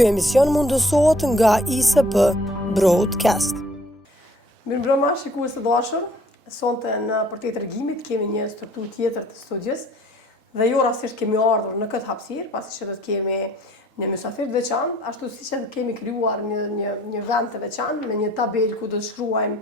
Ky emision mundësohet nga ISP Broadcast. Mirëmbrëma, shikues të dashur. Sonte në Përtet Tregimit kemi një strukturë tjetër të studios dhe jo rastisht kemi ardhur në këtë hapësirë, pasi që do të kemi një mysafir të veçantë, ashtu siç kemi krijuar një vend të veçantë me një tabelë ku do të shkruajmë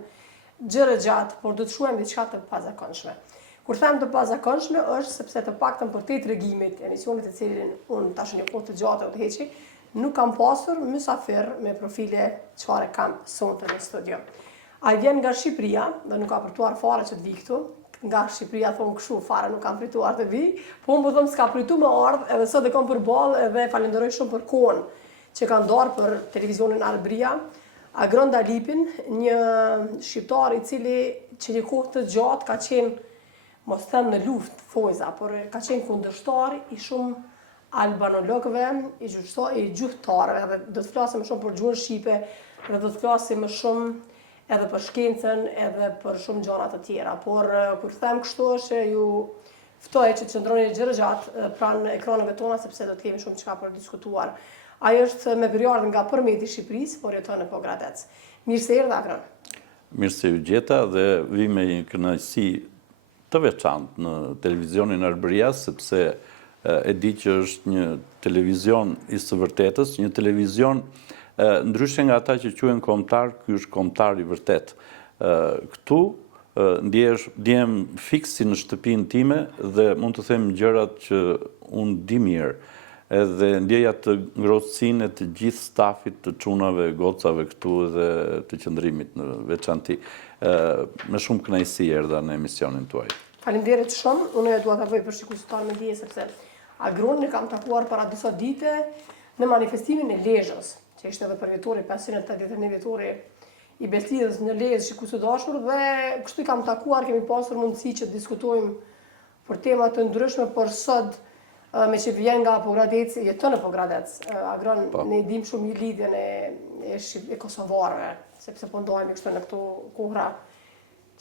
gjëra gjatë, por do të shkruajmë diçka të pazakonshme. Kur them të pazakonshme është sepse të paktën Përtet Tregimit, emisionit të cilin unë tash një kohë të gjatë do heqi, nuk kam pasur mysafir me profile çfarë kam sonte në studio. Ai vjen nga Shqipëria dhe nuk ka prituar fare që të vi këtu. Nga Shqipëria thonë kështu, fare nuk kam prituar të vi, po unë po them s'ka pritu me ardh, edhe sot e kam përballë edhe falenderoj shumë për kohën që kanë darë për televizionin Albria. Agron Dalipin, një shqiptar i cili që një kohë të gjatë ka qenë, mos them në luftë fojza, por ka qenë kundërshtar i shumë albanologëve, i gjuhëtarëve, dhe do të flasim më shumë për gjuhën shqipe, dhe do të flasim më shumë edhe për shkencën, edhe për shumë gjëra të tjera. Por kur them kështu është ju ftoj që të qëndroni gjërë gjatë pranë ekranëve tona, sepse do të kemi shumë çka për diskutuar. Ai është me periudhë nga përmeti i Shqipërisë, por jeton në Pogradec. Mirë se erdha, Agron. Mirë se ju gjeta dhe vi me një kënaqësi të veçantë në televizionin Arbëria, sepse e di që është një televizion i së vërtetës, një televizion ndryshe nga ata që quhen kombëtar, ky është kombëtar i vërtet. Këtu ndjem fiks si në shtëpinë time dhe mund të them gjërat që unë di mirë. Edhe ndjej atë ngrohtësinë e të gjithë stafit të çunave, gocave këtu dhe të qendrimit në veçanti. Me shumë kënaqësi erdha në emisionin tuaj. Faleminderit shumë. Unë dua ta bëj për shikuesit tanë me dije sepse Agron e kam takuar para disa dite në manifestimin e Lezhës, që ishte edhe për vjetori 581 vjetori i besëlidhjes në Lezhë, shikues të dashur, dhe kështu i kam takuar, kemi pasur mundësi që të diskutojmë për tema të ndryshme, por sot me që vjen nga Pogradec, jeton në Pogradec. Agron, ne dim shumë një lidhjen e kosovarëve, sepse po ndajemi kështu në këto kohra.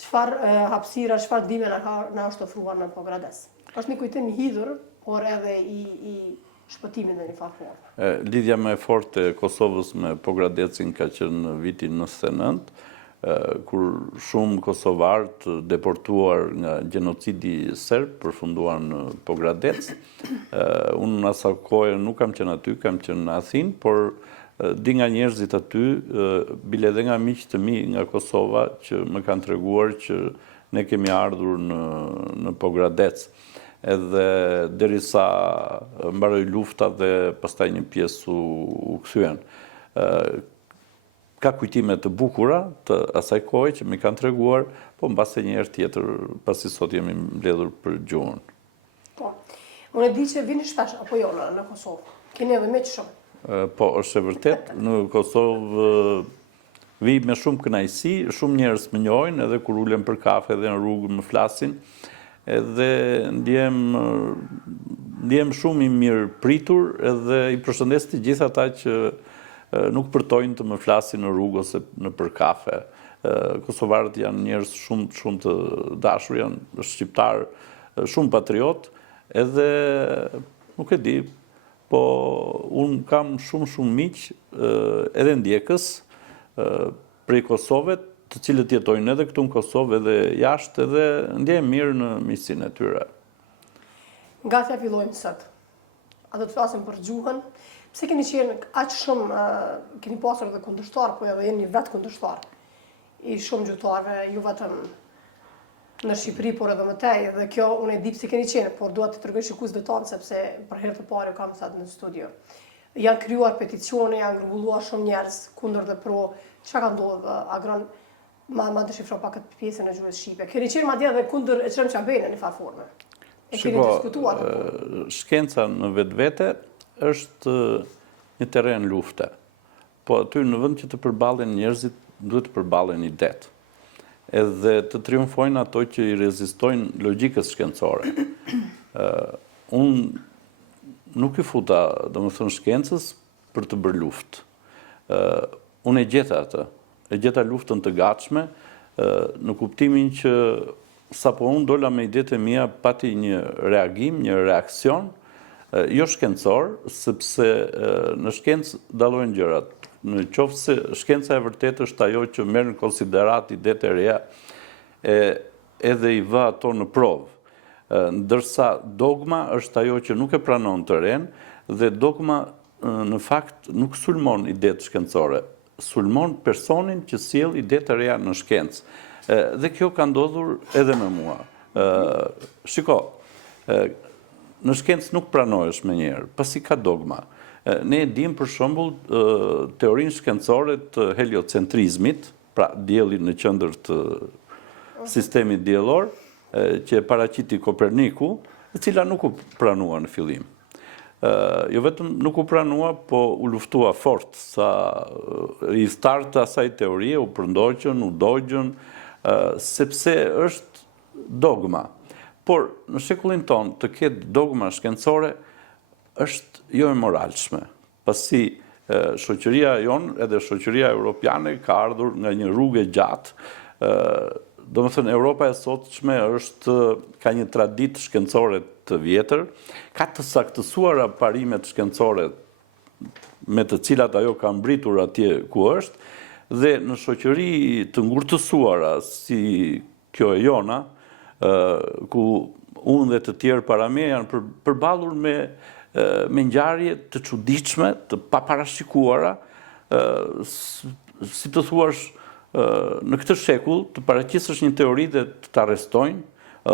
Çfarë hapësira, çfarë ndihme na është ofruar në Pogradec? Është një kujtim i hidhur, por edhe i shpëtimin në një farë forme. Lidhja më e fortë e Kosovës me Pogradecin ka qenë në vitin 99, kur shumë kosovarë të deportuar nga gjenocidi serb përfunduar në Pogradec. Unë në asaj kohë nuk kam qenë aty, kam qenë në Athinë, por di nga njerëzit aty, bile edhe nga miq të mi nga Kosova që më kanë treguar që ne kemi ardhur në Pogradec. Edhe derisa mbaroi lufta dhe pastaj një pjesë u kthyen. Ka kujtime të bukura të asaj kohe që më kanë treguar, po mbase një herë tjetër, pasi sot jemi mbledhur për gjuhën. Po. Unë e di që vini shpesh apo jo në Kosovë. Keni edhe miq shumë. Po, është e vërtet, në Kosovë vi me shumë kënaqësi, shumë njerëz më njohin, edhe kur ulem për kafe dhe në rrugë më flasin. Edhe ndjem shumë i mirë pritur edhe i përshëndes të gjithë ata që nuk përtojnë të më flasin në rrugë ose në për kafe. Kosovarët janë njerëz shumë të dashur, janë shqiptar, shumë patriot, edhe nuk e di, po unë kam shumë miq edhe ndjekës prej Kosovës, të cilët jetojnë edhe këtu në Kosovë edhe jashtë, edhe ndjem mirë në miqësinë e tyre. Nga t'ja fillojmë sot. A do të flasim për gjuhën? Pse keni qenë aq shumë, keni pasur edhe kundërshtar, po edhe jeni vetë kundërshtar i shumë gjuhëtarëve, ju vetëm në Shqipëri, por edhe më tej, dhe kjo unë e di pse keni qenë, por dua të tregoj shikuesve tanë sepse për herë të parë kam sot në studio. Janë krijuar peticione, janë grumbulluar shumë njerëz kundër dhe pro. Çfarë ka ndodhur, Agron? Ma dëshifro pak këtë pjesën e gjuhës shqipe. Keni qenë madje edhe kundër Ekrem Çabejnë në një farë forme. E keni diskutuar apo? Shkenca në vetvete është një terren lufte. Po aty në vend që të përballen njerëzit, duhet të përballen idet. Edhe të triumfojnë ato që i rezistojnë logjikës shkencore. Unë nuk i futa, domethënë, shkencës për të bërë luftë. Unë e gjeta atë. E gjeta luftën të gatshme, në kuptimin që sapo unë dola me idetë e mia pati një reagim, një reakcion, Jo shkencor, sepse në shkencë dallojnë gjërat. Në qoftë se shkenca e vërtetë është ajo që merr në konsiderat idetë e reja edhe i vë ato në provë. Ndërsa dogma është ajo që nuk e pranon të ren, dhe dogma në fakt nuk sulmon idetë shkencore, sulmon personin që sjell idetë e reja në shkencë. Dhe kjo ka ndodhur edhe me mua. Shiko, në shkencë nuk pranohesh me njerë, pasi ka dogma. Ne e dim për shembull teorinë shkencore të heliocentrizmit, pra dielli në qendër të sistemit diellor, që e paraqiti Koperniku, e cila nuk u pranua në fillim. Jo vetëm nuk u pranua, po u luftua fort, sa i startë asaj teorie, u përndoqën, u dogjën, sepse është dogma. Por në shekullin tonë të ketë dogma shkencore është jo e moralshme, pasi shoqëria jonë edhe shoqëria europiane ka ardhur nga një rrugë e gjatë. Domethënë Europa e sotshme ka një traditë shkencore të vjetër, ka të saktësuara parimet shkencore me të cilat ajo ka mbritur atje ku është, dhe në shoqëri të ngurtësuara si kjo e jona, ku unë dhe të tjerë para me janë përballur me ngjarje të çuditshme, të paparashikuara, si të thuash, në këtë shekull të paraqisësh një teori dhe të arrestojnë,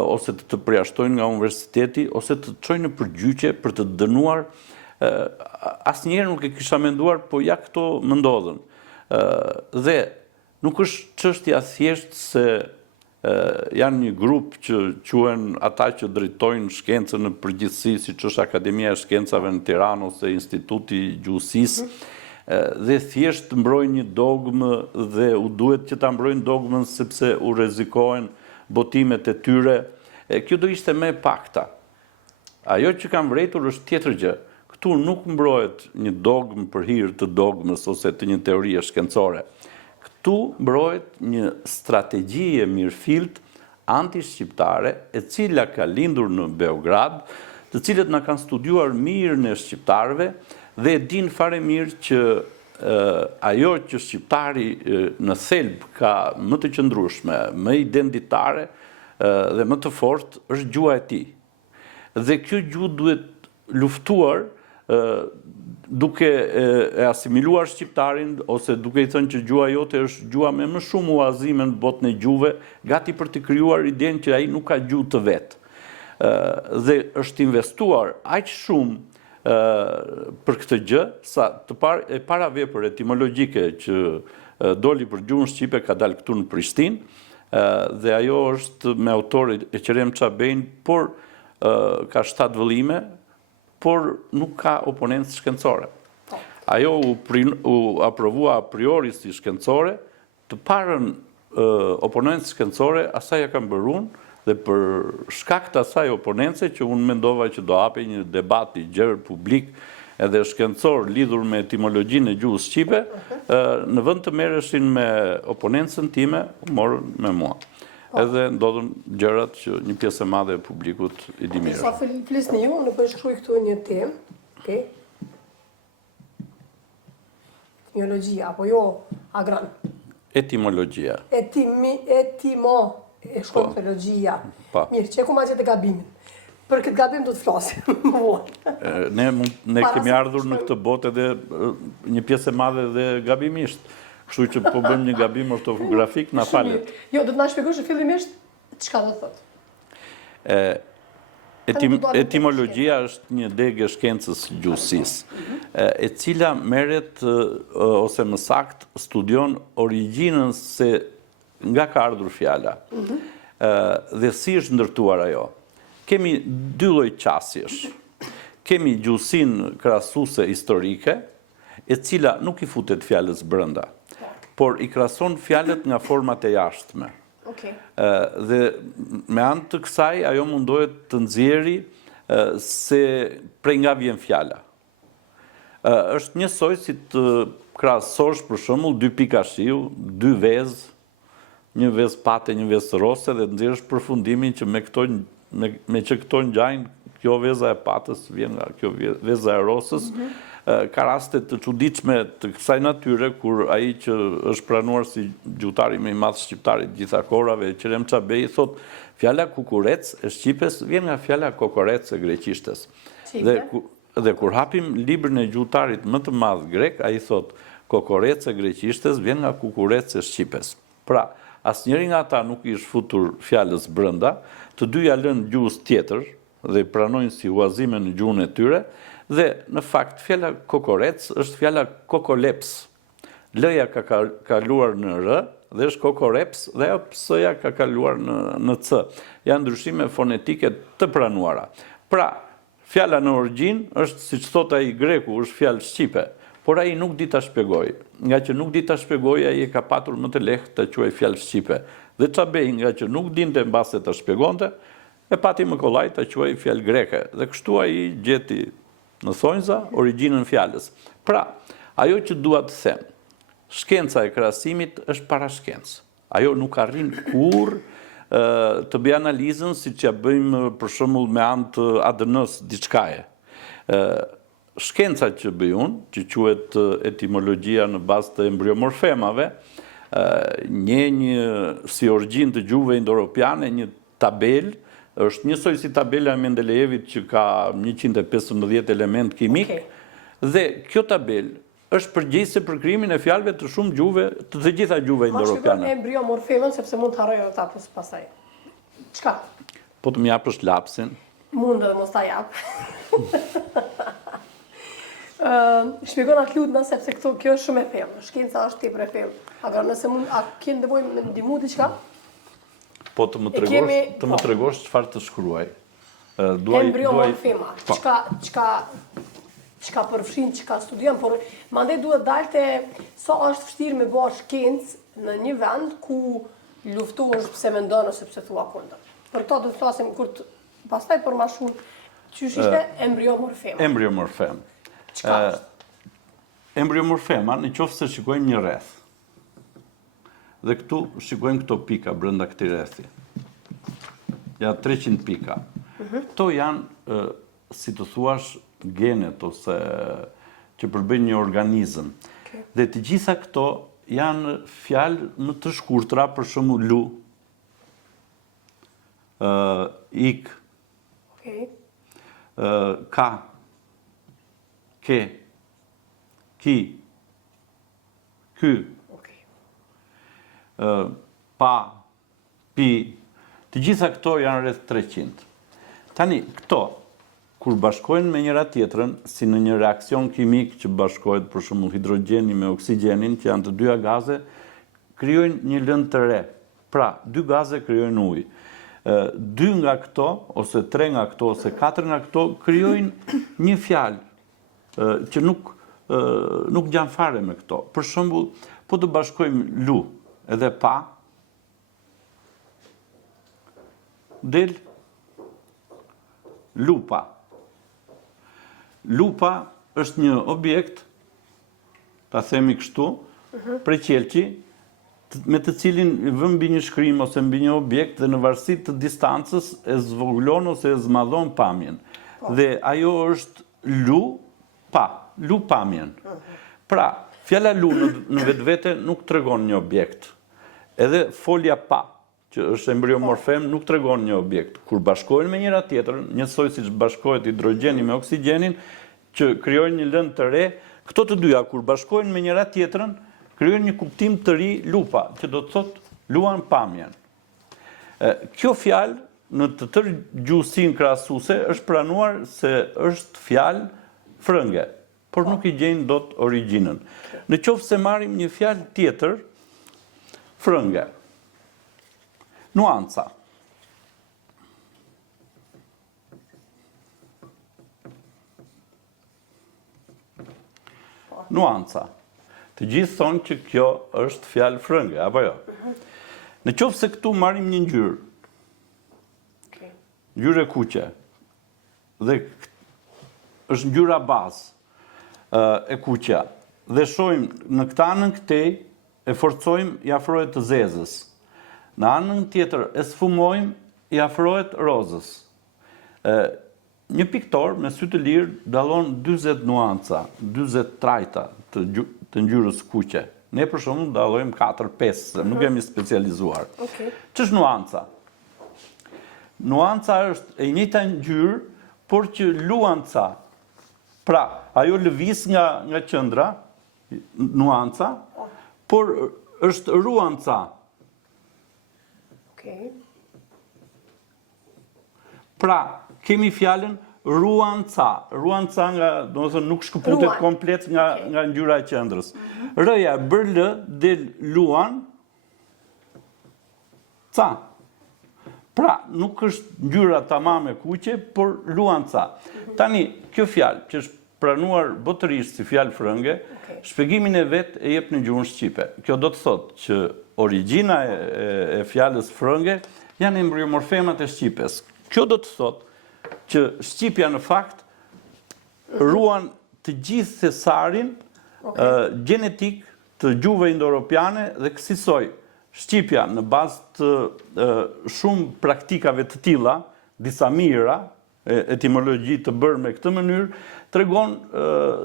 ose të përjashtojnë nga universiteti, ose të çojnë në përgjyqje për të dënuar. Asnjëherë nuk e kisha menduar, po ja këto më ndodhen. Dhe nuk është çështja thjesht se janë një grup që quhen ata që drejtojnë shkencën në përgjithësi, siç është Akademia e Shkencave në Tiranë ose Instituti i Gjuhësisë, dhe thjesht mbrojnë një dogmë dhe u duhet që ta mbrojnë dogmën sepse u rrezikohen botimet e tyre. Kjo do ishte më e pakta. Ajo që ka mbretur është tjetër gjë. Këtu nuk mbrohet një dogmë për hir të dogmës ose të një teorie shkencore. Këtu mbrohet një strategji e mirëfilt anti-shqiptare, e cila ka lindur në Beograd, të cilët na kanë studiuar mirë në shqiptarëve dhe e din fare mirë që ajo që shqiptari në thelb ka më të qëndrueshme, më identitare dhe më të fortë është gjuha e tij. Dhe kjo gjuhë duhet luftuar duke e asimiluar shqiptarin, ose duke i thënë që gjuha jote është gjuha me më shumë uazime në botën e gjuhëve, gati për të krijuar idenë që ai nuk ka gjuhë të vet. Dhe është investuar aq shumë për këtë gjë, sa e para vepër etimologjike që doli për gjuhën shqipe ka dalë këtu në Prishtinë, dhe ajo është me autor Eqerem Çabejn, por ka 7 vëllime, por nuk ka oponencë shkencore. Ajo u aprovua a priori si shkencore, të parën oponencë shkencore, asaj ja kam bërë unë, dhe për shkak të asaj oponence që unë mendova që do hapi një debat i gjerë publik edhe shkencor lidhur me etimologjinë e gjuhës shqipe, në vend të merreshin me oponencën time, u morën me mua. Edhe ndodhen gjërat që një pjesë e madhe e publikut i di mirë. Sa flisni ju, në përshkruaj këtu një temë, etimologjia, apo jo agran? Etimologjia. Etimologjia. Mirë, që e ku ma gjithë gabimin? Për këtë gabim do të flasim. Ne kemi ardhur në këtë botë edhe një pjesë e madhe dhe gabimisht. Kështu që po bëjmë një gabim ortografik, na falet. Jo, do të na shpjegosh fillimisht çka do të thotë. Etimologjia është një degë e shkencës gjuhësisë, e cila merret ose më sakt studion origjinën se nga ka ardhur fjala. Dhe si është ndërtuar ajo. Kemi 2 lloj qasjesh. Kemi gjuhësinë krahasuese historike, e cila nuk i futet fjalës brenda, por i krahason fjalët nga format e jashtme. Dhe me anë të kësaj, ajo mundohet të nxjerrë se prej nga vjen fjala. Është njësoj si të krahasosh për shembull 2 pika shiu, 2 vezë, një vezë pate, një vezë rose, dhe të nxjerrësh përfundimin që me që këto ngjajnë kjo veza e patës, vjen nga kjo veza e rosës. Ka raste të çuditshme të kësaj natyre, kur ai që është pranuar si gjuhëtari më i madh shqiptar i gjitha kohërave, Qerem Çabej, thot fjala kukurec e shqipes vjen nga fjala kokorec e greqishtes. Dhe kur hapim librin e gjuhëtarit më të madh grek, ai thot kokorec e greqishtes vjen nga kukurec e shqipes. Pra, asnjëri nga ata nuk i shfutur fjalës brenda, të dyja lënë gjuhës tjetër dhe pranojnë si huazime në gjuhën e tyre. Dhe në fakt fjala kokorec është fjala kokoleps. L-ja ka kaluar në r dhe është kokoreps dhe s-ja ka kaluar në c. Janë ndryshime fonetike të pranuara. Pra, fjala në origjinë është, siç thot ai greku, është fjalë shqipe, por ai nuk di ta shpjegoj. Nga që nuk di ta shpjegoj, ai e ka patur më të lehtë të quajë fjalë shqipe. Dhe Çabej, nga që nuk dinte mbase ta shpjegonte, e pati më kollaj ta quajë fjalë greke. Dhe kështu ai gjeti në thonjza origjinën fjalës. Pra, ajo që dua të them, shkenca e krahasimit është parashkencë. Ajo nuk arrin kurrë të bëjë analizën siç ja bëjmë për shembull me anë të ADN-s diçkaje. Shkenca që bëj unë, që quhet etimologjia në bazë të embryomorfemave, një si origjinë të gjuhëve indo-europiane, një tabelë, është njësoj si tabela e Mendelejevit që ka 115 element kimik, dhe kjo tabel është përgjegjëse për krijimin e fjalëve të shumë gjuhëve, të gjitha gjuhëve indo-europiane. Ma shpjegoj embryomorfemën sepse mund të harroj ata pastaj. Çka? Po të më japësh lapsin. Mund edhe mos ta jap. Shpjegon atë lutna sepse kjo është shumë e thellë. Shkenca është tepër e thellë. Agar nëse mund, a ke nevojë me ndihmë diçka? Po të më tregosh çfarë të shkruaj. Embryomorfema. Çka përfshin, çka studion, por mandej duhet dalte sa është vështirë me bërë shkencë në një vend ku luftohesh pse mendon ose pse thua kundër. Për këto do të flasim pastaj për më shumë ç'është ishte embryomorfema. Embryomorfem. Çka është? Embryomorfema, nëse shikojmë një rreth. Dhe këtu shikojmë këto pika brenda këtij rrethi. Ja 300 pika. Këto janë, si të thuash, genet ose që përbëjnë një organizëm. Dhe të gjitha këto janë fjalë më të shkurtra, për shembull lu, ik, ka, ke, ki, ky, pa, pi, të gjitha këto janë rreth 300. Tani, këto, kur bashkohen me njëra tjetrën, si në një reakcion kimik që bashkohet për shembull hidrogjeni me oksigjenin, që janë të dyja gaze, krijojnë një lëndë të re. Pra, 2 gaze krijojnë ujë. 2 nga këto, ose 3 nga këto, ose 4 nga këto, krijojnë një fjalë që nuk gjan fare me këto. Për shembull, po të bashkojmë lu edhe pa, del lupa. Lupa është një objekt, ta themi kështu, prej qelçi, me të cilin vëm mbi një shkrim ose mbi një objekt dhe në varësi të distancës e zvoglon ose e zmadhon pamjen. Dhe ajo është lu pamjen. Pra, fjala lu në vetvete nuk tregon një objekt. Edhe folja pa, që është embryomorfem, nuk tregon një objekt. Kur bashkohen me njëra tjetrën, njësoj siç bashkohet hidrogjeni me oksigjenin, që krijojnë një lëndë të re, këto të dyja kur bashkohen me njëra tjetrën, krijojnë një kuptim të ri lupa, që do të thotë luan pamjen. Kjo fjalë në të tërë gjuhësinë krahasuese është pranuar se është fjalë frënge, por nuk i gjejnë dot origjinën. Në qoftë se marrim një fjalë tjetër frënge, nuanca. Nuanca. Të gjithë thonë që kjo është fjalë frënge, apo jo? Në qoftë se këtu marrim një ngjyrë, ngjyrë e kuqe, dhe është ngjyra bazë e kuqja, dhe shohim në këtë anën këtej, e forcojmë i afrohet të zezës. Në anën tjetër e sfumojmë i afrohet rozës. një piktor me sy të lirë dallon 40 nuanca, 40 trajta të ngjyrës kuqe. Ne për shembull dallojmë 4-5, nuk jemi specializuar. Ç'është nuanca? Nuanca është e njëjta ngjyrë, por që luanca, pra ajo lëviz nga qendra, nuanca, por është ruanca. Pra, kemi fjalën ruanca. Ruanca domethënë nuk shkëputet komplet nga ngjyra e qendrës. R-ja bër l del luan ca. Pra, nuk është ngjyra tamam e kuqe, por luanca. Tani, kjo fjalë që është pranuar botërisht si fjalë frënge, shpjegimin e vet e jep në gjuhën shqipe. Kjo do të thotë që origjina e fjalës frënge janë embryomorfemat e shqipes. Kjo do të thotë që shqipja në fakt ruan të gjithë thesarin gjenetik të gjuhëve indo-europiane dhe kësaj shqipja në bazë të shumë praktikave të tilla, disa mira, etimologji të bërë me këtë mënyrë, tregon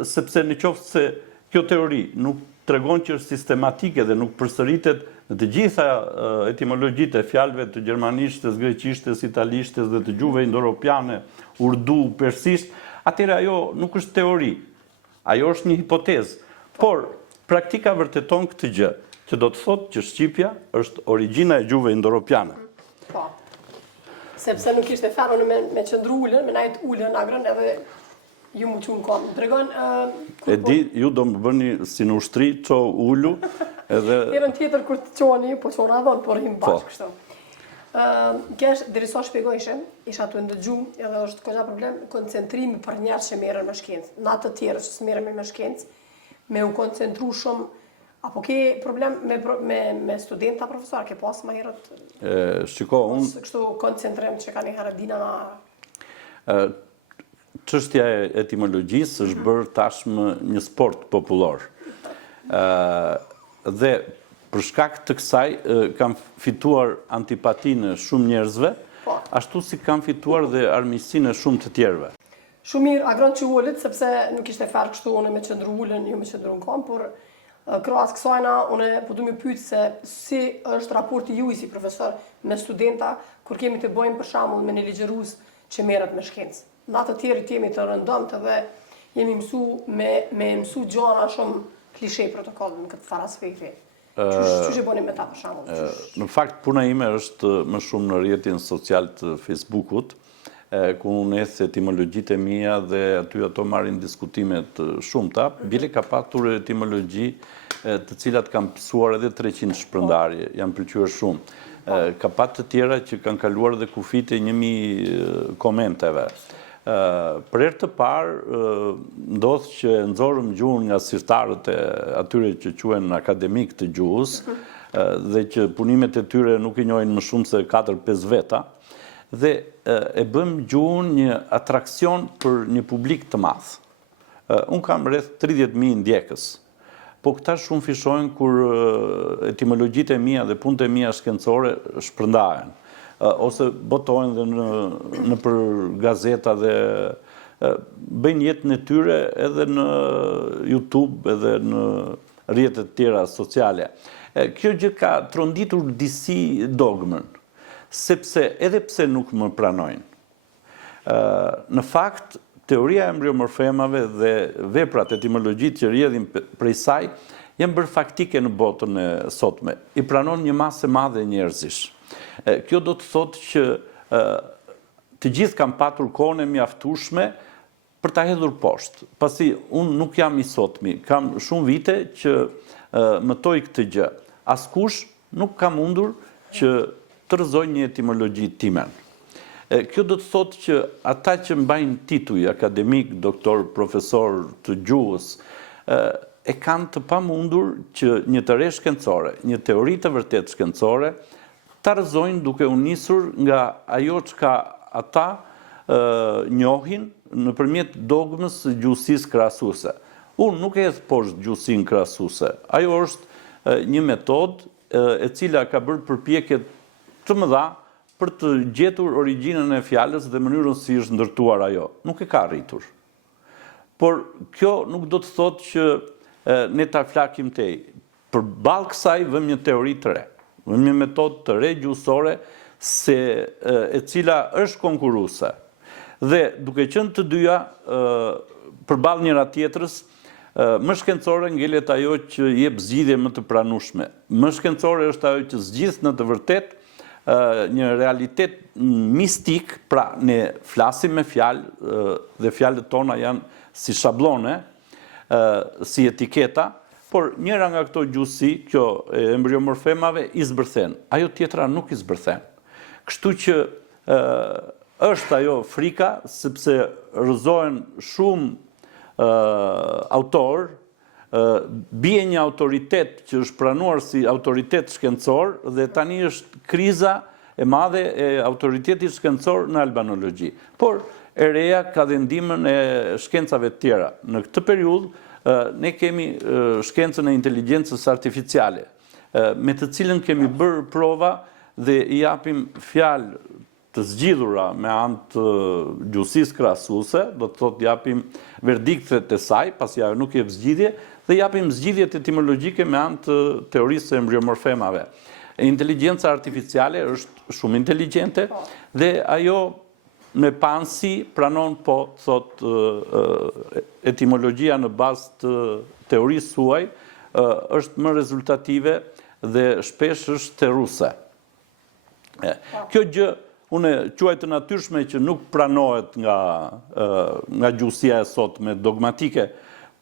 sepse në qoftë se kjo teori nuk tregon që është sistematike dhe nuk përsëritet në të gjitha etimologjitë e fjalëve të gjermanishtes, greqishtes, italishtes dhe të gjuhëve indo-europiane, urdu, persisht, atëherë ajo nuk është teori. Ajo është një hipotezë. Por praktika vërteton këtë gjë, që do të thotë që shqipja është origjina e gjuhëve indo-europiane. Po. Sepse nuk ishte ferën me qëndru ullën, me najt ullën agrën edhe ju mu qunë kom. Tregon... E di, ju do më bëni si në ushtri, qo ullu, edhe... Herën tjetër kur të qoni, po qona dhonë, por him bashkë kështu. Kesh, derisa shpjegojshe, isha të ndëgju, edhe është këgja problem, koncentrimi për njerë që merën me shkencë. Në atë tjerë që së merën me shkencë, me u koncentru shumë. Apo ke problem me studenta profesor, ke pas ma herët? Shiko, unë... Kështu koncentrim që ka një herë dina na... Çështja e etimologjisë është bërë tashmë një sport popullor. Dhe për shkak të kësaj kam fituar antipatinë shumë njerëzve, ashtu si kam fituar dhe armiqsinë e shumë të tjerëve. Shumë mirë, agron që ullit, sepse nuk ishte ferë kështu unë me qëndru ullën, ju me qëndru në kom, por krahas kësajna, unë po du me pytë se si është raporti ju si profesor me studenta, kur kemi të bëjmë për shembull me një ligjerus që merret me shkencë. Në atë tjerë jemi të rëndëmt dhe jemi mësu me mësu gjana shumë klishe protokollin në këtë farë aspekti. Çu bëni me ta për shembull? Në fakt, puna ime është më shumë në rrjetin social të Facebookut, ku unë eth etimologjitë e mia dhe aty ato marrin diskutimet shumëta. Bile ka patur etimologji të cilat kanë pësuar edhe 300 shpërndarje, janë pëlqyer shumë. Ka pat të tjera që kanë kaluar dhe kufit e 1000 komenteve. Për herë të parë, ndodh që nxorëm gjuhën nga sirtarët e atyre që quhen akademik të gjuhës, dhe që punimet e tyre nuk I njohin më shumë se 4-5 veta, dhe e bëm gjuhën një atraksion për një publik të madh. Unë kam rreth 30.000 ndjekës, po këta shumë fishojnë kur etimologjitë e mia dhe punët e mia shkencore shpërndahen, ose botojnë dhe në për gazeta dhe bëjnë jetën e tyre edhe në YouTube, edhe në rrjetet tjera sociale. Kjo gjë ka tronditur disi dogmën, sepse edhe pse nuk më pranojnë. Në fakt, teoria e embryomorfemave dhe veprat etimologjit që rrjedhin prej saj janë bërë faktike në botën e sotme. I pranon një masë e madhe njerëzish. Kjo do të thotë që të gjithë kam patur kohën e mjaftueshme për ta hedhur poshtë. Pasi unë nuk jam I sotmi, kam shumë vite që mëtoj këtë gjë. Askush nuk ka mundur që të rrëzoj një etimologji timen. Kjo do të thotë që ata që mbajnë tituj akademik, doktor, profesor të gjuhës, e kanë të pamundur që një të re shkencore, një teori të vërtet shkencore, ta rrëzojnë duke u nisur nga ajo çka ata njohin nëpërmjet dogmës së gjuhësisë krahasuese. Unë nuk e hedh poshtë gjuhësinë krahasuese. Ajo është një metodë e cila ka bërë përpjekje të mëdha për të gjetur origjinën e fjalës dhe mënyrën si është ndërtuar ajo. Nuk e ka arritur. Por kjo nuk do të thotë që ne ta flakim tej. Përballë kësaj vëmë një teori të re, vëmë një metodë të re gjuhësore e cila është konkurruese. Dhe duke qenë të dyja përballë njëra tjetrës, më shkencore ngelet ajo që jep zgjidhje më të pranueshme. Më shkencore është ajo që zgjidh në të vërtetë një realitet mistik, pra ne flasim me fjalë dhe fjalët tona janë si shablone, si etiketa, por njëra nga këto gjuhësi, kjo e embryomorfemave, i zbërthen. Ajo tjetra nuk i zbërthen. Kështu që është ajo frika, sepse rrëzohen shumë autor, bie një autoritet që është pranuar si autoritet shkencor dhe tani është kriza e madhe e autoritetit shkencor në albanologji. Por e reja ka dhe ndihmën e shkencave të tjera. Në këtë periudhë ne kemi shkencën e inteligjencës artificiale, me të cilën kemi bërë prova dhe i japim fjalë të zgjidhura me anë të gjuhësisë krahasuese, do të thotë japim verdiktet e saj, pasi ajo nuk jep zgjidhje, dhe japim zgjidhjet etimologjike me anë të teorisë së embryomorfemave. Inteligjenca artificiale është shumë inteligjente dhe ajo me pansi pranon thot etimologjia në bazë të teorisë suaj është më rezultative dhe shpesh është terruse. Kjo gjë unë quaj të natyrshme që nuk pranohet nga gjuhësia e sotme dogmatike,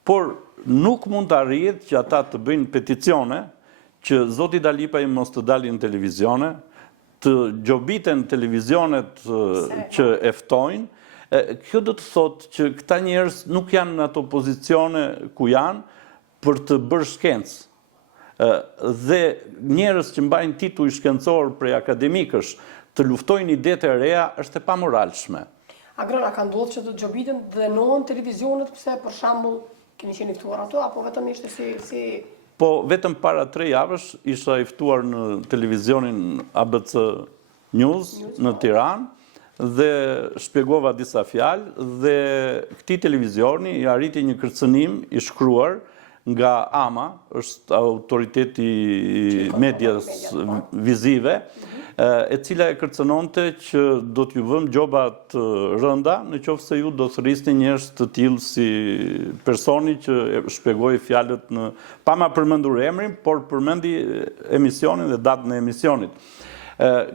por nuk mund të arrihet që ata të bëjnë peticione që zoti Dalipa i mos të dalin në televizione, të gjobiten televizionet që eftojnë. Kjo do të thotë që këta njerëz nuk janë në ato pozicione ku janë për të bërë shkencë. Dhe njerëz që mbajnë titull shkencor prej akademikësh të luftojnë idetë e reja është e pamoralshme. Agrona ka ndodhur që të gjobiten dhe në televizionet, pse për shembull keni qenë i ftuar ato apo vetëm ishte si Po vetëm para 3 javësh isha i ftuar në televizionin ABC News në Tiranë dhe shpjegova disa fjalë dhe këtij televizioni i arriti një kërcënim i shkruar nga AMA, është autoriteti i medias vizive, e cila e kërcënonte që do t'ju vëmë gjoba të rënda në qoftë se ju do thërrisni njerëz të tillë si personi që shpjegoi fjalët pa ma përmendur emrin, por përmendi emisionin dhe datën e emisionit.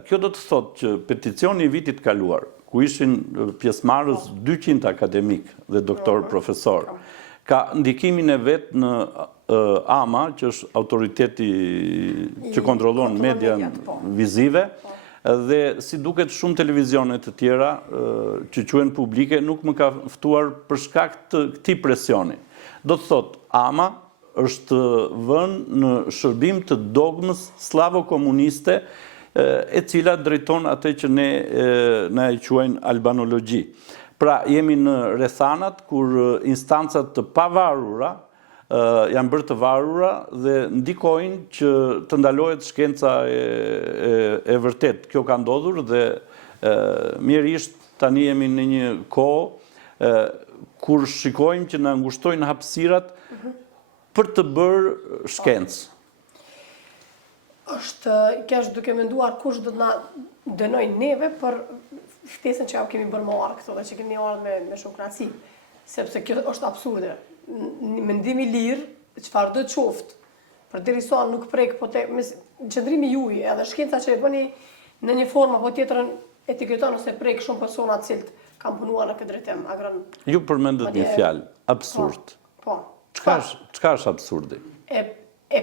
Kjo do të thotë që peticioni i vitit kaluar, ku ishin pjesëmarrës 200 akademik dhe doktor profesor, ka ndikimin e vet në AMA, që është autoriteti që kontrollon media vizive, dhe si duket shumë televizionet të tjera që quhen publike nuk më ka ftuar për shkak të këtij presioni. Do të thotë, AMA është vënë në shërbim të dogmës slavo-komuniste, e cila drejton atë që ne e quajmë albanologji. Pra jemi në rrethanat kur instancat të pavarura janë bërë të varura dhe ndikojnë që të ndalohet shkenca e vërtet. Kjo ka ndodhur dhe mjerisht tani jemi në një kohë kur shikojmë që na ngushtojnë hapësirat për të bërë shkencë. Kesh duke menduar kush do të na dënojë neve për ftesën që kemi bërë më orë këto dhe që kemi ardhur me shumë kënaqësi, sepse kjo është absurde. Mendim i lirë, çfarë do të qoftë, përderisa nuk prek, po qëndrimi juaj, edhe shkenca që e bëni në një formë apo tjetrën etiketon ose prek shumë persona të cilët kanë punuar në këtë drejtim. Ju përmendët një fjalë, absurd. Po. Çka është absurdi? E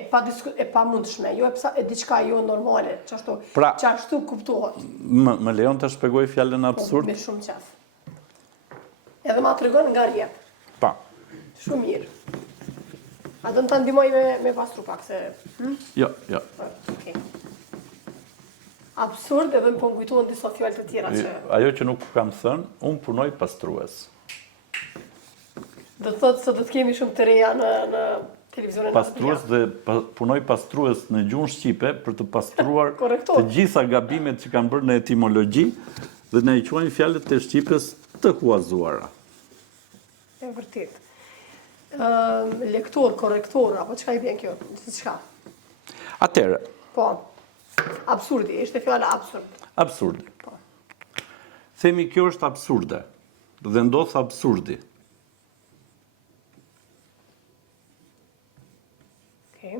pa mundshme, jo e diçka jo normale, çashtu kuptohet. Më lejon të shpjegoj fjalën absurd? Me shumë qaf. Edhe ma tregon nga rjep. Pa. Shumë mirë. A do në të ndihmoj me pastru pak se... Jo. Okay. Absurd edhe më kujtohen disa fjalë të tjera që... Ajo që nuk kam thënë, unë punoj pastrues. Do të thotë se do të kemi shumë të reja në televizionin pastrues dhe punoj pastrues në gjuhën shqipe për të pastruar Korrektor. të gjitha gabimet që kanë bërë në etimologji dhe ne i quajmë fjalët e shqipes të huazuara. E vërtet. Lektor, korrektor, apo çka i bën kjo? Çka? Atëre, Po. Absurdi, ishte fjala absurd. absurdi. Po. Themi kjo është absurde dhe ndodh absurdi. Okej.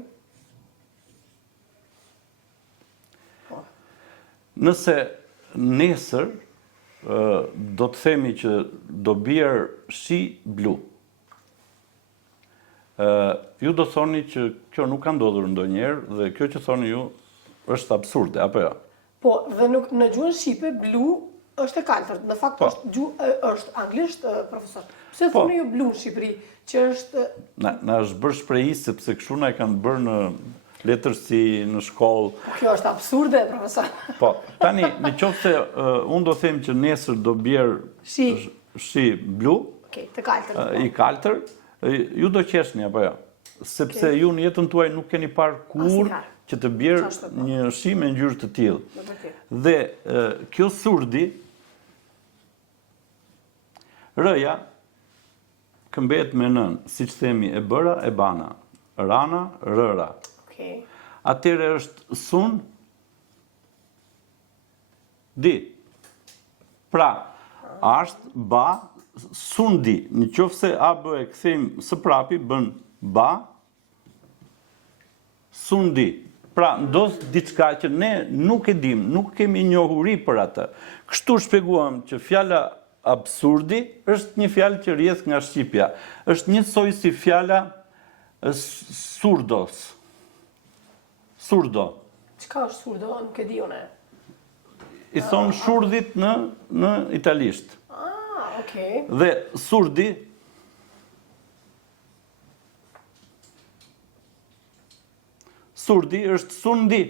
Po. Nëse nesër do të themi që do bjerë shi blu, ju do thoni që kjo nuk ka ndodhur ndonjëherë dhe kjo që thoni ju është absurde, apo jo? Po, dhe nuk në gjuhën shqipe blu është e kaltërt. Në fakt është anglisht, profesor. Pse thoni ju blu në Shqipëri, që është Na është bërë shprehi sepse kështu na e kanë bërë në letërsi, në shkollë. kjo është absurde, profesor. Po, tani, në qoftë se unë do them që nesër do bjerë shi blu, Okej, të kaltërt. i kaltër, ju do qeshni, apo jo? Sepse ju në jetën tuaj nuk keni parë kur që të bjerë një shi me ngjyrë të tillë. Dhe kjo surdi, rëja, këmbet me nën, siç themi e bëra, e bana, rana, rëra. Okej. Atëre është sun, di. Pra, është ba, sun di. Në qoftë se a bë e kthejmë së prapi, bën ba, sun di. Pra, ndodh diçka që ne nuk e dim, nuk kemi njohuri për atë. Kështu shpjeguam që fjala absurdi është një fjalë që rrjedh nga shqipja. Është njësoj si fjala surdos. Surdo. Çka është surdo? Nuk e di unë. I thonë shurdit në italisht. Okej. Dhe surdi është sundi.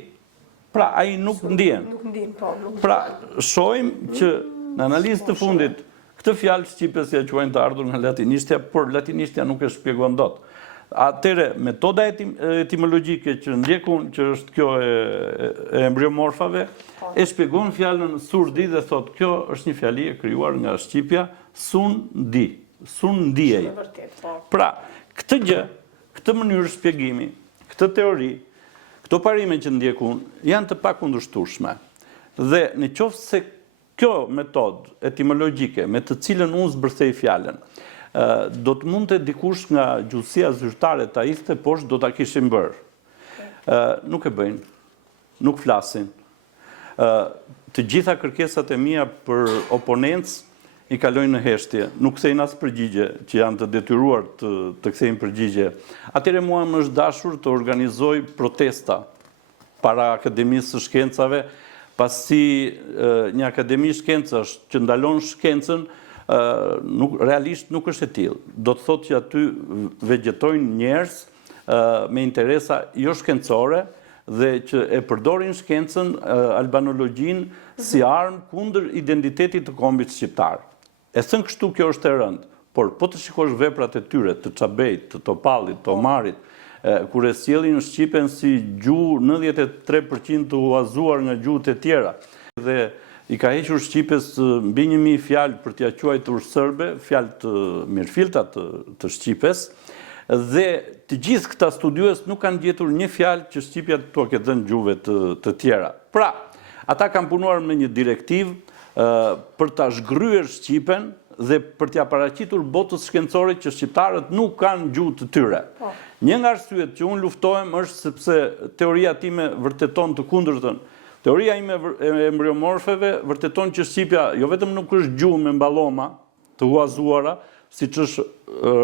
Pra, ai nuk ndjen. Nuk ndjen, po. Pra, shohim që në analizë të fundit këtë fjalë shqipes ja quajnë të ardhur nga latinishtja, por latinishtja nuk e shpjegon dot. Atëre, metoda etimologjike që ndjekun, që është kjo e embryomorfave, e shpjegon fjalën surdi dhe thot, kjo është një fjali e krijuar nga shqipja sundi, sundiej. Pra, këtë gjë, këtë mënyrë shpjegimi, këtë teori, këto parime që ndjekun, janë të pakundërshtueshme. Dhe në qoftë se kjo metodë etimologjike, me të cilën unë zbërthej fjalën, do të mund të dikush nga gjuhësia zyrtare ta ishte poshtë do ta kishin bërë. Nuk e bëjnë, nuk flasin. Të gjitha kërkesat e mia për oponencë i kalojnë në heshtje, nuk kthejnë as përgjigje, që janë të detyruar të kthejnë përgjigje. Atëherë mua më është dashur të organizoj protesta para Akademisë së Shkencave, pasi një akademi shkencash që ndalon shkencën realisht nuk është e tillë. Do të thotë që aty vegjetojnë njerëz me interesa jo shkencore dhe që e përdorin shkencën, albanologjinë si armë kundër identitetit të kombit shqiptar. E thënë kështu kjo është e rëndë, por po të shikosh veprat e tyre, të Çabejt, të Topallit, të Omarit, kur e sjellin shqipen si gjuhë 93% të huazuar nga gjuhët e tjera. Dhe i ka hequr shqipes mbi 1000 fjalë për t'ia quajtur serbe, fjalë të mirëfilta të shqipes, dhe të gjithë këta studiues nuk kanë gjetur një fjalë që shqipja t'u ketë dhënë gjuhëve të tjera. Pra, ata kanë punuar me një direktivë për ta zhgryer shqipen dhe për t'ia paraqitur botës shkencore që shqiptarët nuk kanë gjuhë të tyre. Një nga arsyet që unë luftohem është sepse teoria time vërteton të kundërtën. Teoria ime e embryomorfeve vërteton që shqipja jo vetëm nuk është gjuhë me mballoma të huazuara, siç është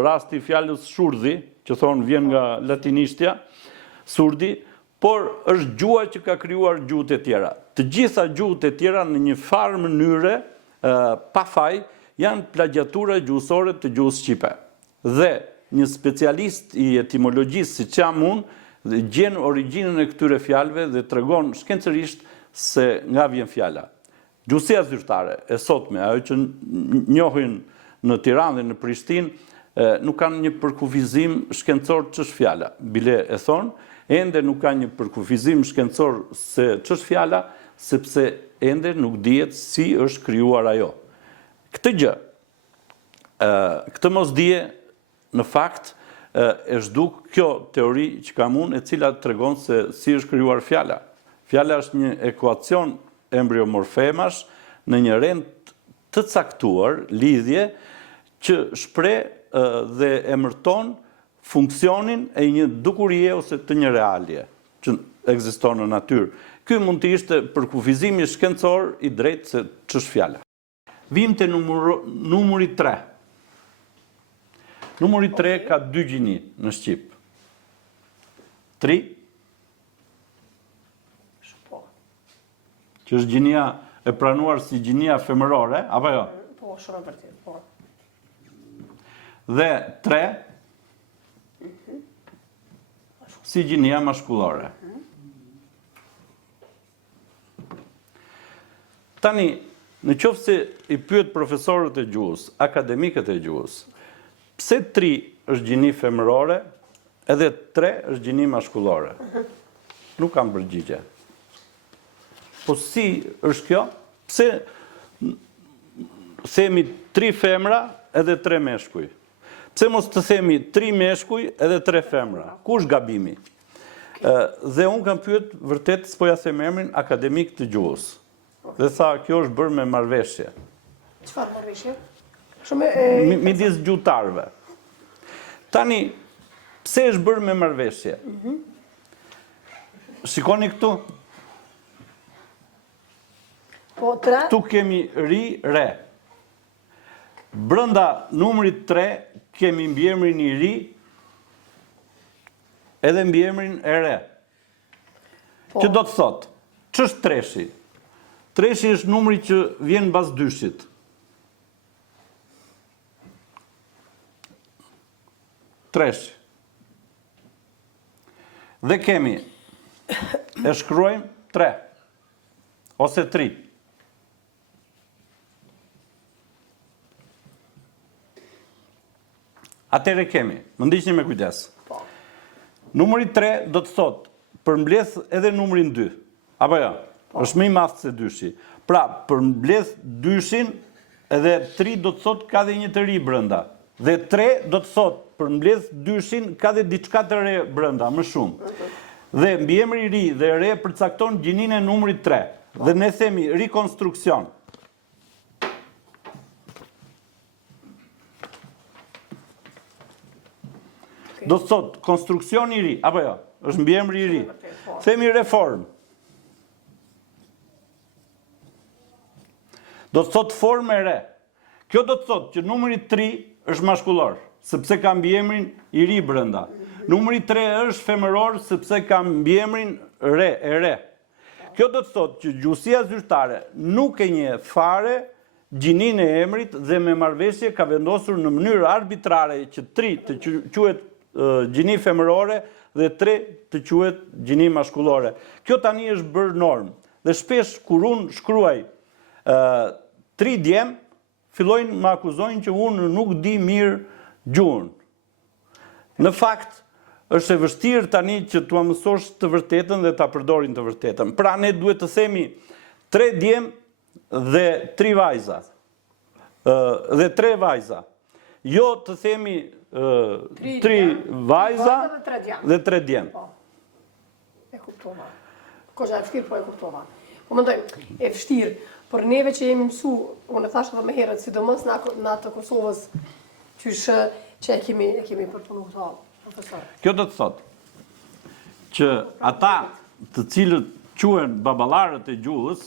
rasti i fjalës shurdhi, që thonë vjen nga latinishtja, surdi, por është gjuha që ka krijuar gjuhët e tjera. Të gjitha gjuhët e tjera në një farë mënyre pa faj janë plagjatura gjuhësore të gjuhës shqipe. Dhe një specialist i etimologjisë siç jam unë, dhe gjen origjinën e këtyre fjalëve dhe tregon shkencërisht se nga vjen fjala. Gjuhësia zyrtare e sotme, ajo që njohin në Tiranë dhe në Prishtinë, nuk kanë një përkufizim shkencor ç'është fjala. Bile e thonë, ende nuk ka një përkufizim shkencor se ç'është fjala, sepse ende nuk dihet si është krijuar ajo. Këtë gjë, këtë mosdije në fakt e zhduk kjo teori që kam unë, e cila tregon se si është krijuar fjala. Fjala është një ekuacion embriomorfemash në një rend të caktuar, lidhje, që shpreh dhe emërton funksionin e një dukurie ose të një realje që ekziston në natyrë. Ky mund të ishte përkufizimi shkencor i drejtë se ç'është fjala. Vim te numri 3. Numri 3 ka 2 gjini në shqip. 3, që është gjinia e pranuar si gjinia femërore, apo jo? Po, shumë e vërtetë, po. Dhe 3 si gjinia maskullore. Tani, në qoftë se i pyet profesorët e gjuhës, akademikët e gjuhës, pse 3 është gjini femërore, edhe 3 është gjini maskullore? Nuk kam përgjigje. Po si është kjo? Pse themi 3 femra edhe 3 meshkuj? Pse mos të themi 3 meshkuj edhe 3 femra? Ku është gabimi? Dhe unë kam pyet vërtet s'po ja them emrin akademik të gjuhës. Dhe tha, kjo është bërë me marrëveshje. Çfarë marrëveshje? Midis gjuhëtarëve. Tani, pse është bërë me marrëveshje? Shikoni këtu. Po, 3. Këtu kemi ri, re. Brenda numrit 3 kemi mbiemrin i ri edhe mbiemrin e re. Që do të thotë, ç'është treshi? Treshi është numri që vjen mbas dyshit. Treshi. Dhe kemi, e shkruajmë 3, ose 3. Atëre kemi, më ndiqni me kujdes. Numri 3 do të thotë, përmbledh edhe numrin 2. Apo jo? Është më i madh se dyshi. Pra, përmbledh dyshin, edhe 3 do të thotë ka dhe një të ri brenda. Dhe 3 do të thotë, përmbledh dyshin, ka dhe diçka të re brenda, më shumë. Dhe mbiemri i ri dhe re përcakton gjininë e numrit 3. Dhe ne themi rikonstruksion. Do të thotë konstruksion i ri, apo jo? Është mbiemri i ri. Themi reform. Do të thotë formë e re. Kjo do të thotë që numri 3 është maskullor, sepse ka mbiemrin i ri brenda. Numri 3 është femëror, sepse ka mbiemrin re, e re. Kjo do të thotë që gjuhësia zyrtare nuk e njeh fare gjininë e emrit dhe me marrëveshje ka vendosur në mënyrë arbitrare që 3 të quhet gjini femërore dhe 3 të quhet gjini maskullore. Kjo tani është bërë normë. Dhe shpesh kur unë shkruaj 3 djem, fillojnë më akuzojnë që unë nuk di mirë gjuhën. Në fakt, është e vështirë tani që t'ua mësosh të vërtetën dhe ta përdorin të vërtetën. Pra ne duhet të themi 3 djem dhe 3 vajza. Dhe 3 vajza. Jo të themi 3 vajza dhe 3 djem. E kuptova. Koqa e vështirë, po e kuptova. Po mendoj, e vështirë, për neve që jemi mësu, unë e thashë edhe më herët, sidomos në atë Kosovës, që e kemi përpunu këto, profesor. Kjo do të thotë që ata të cilët quhen baballarët e gjuhës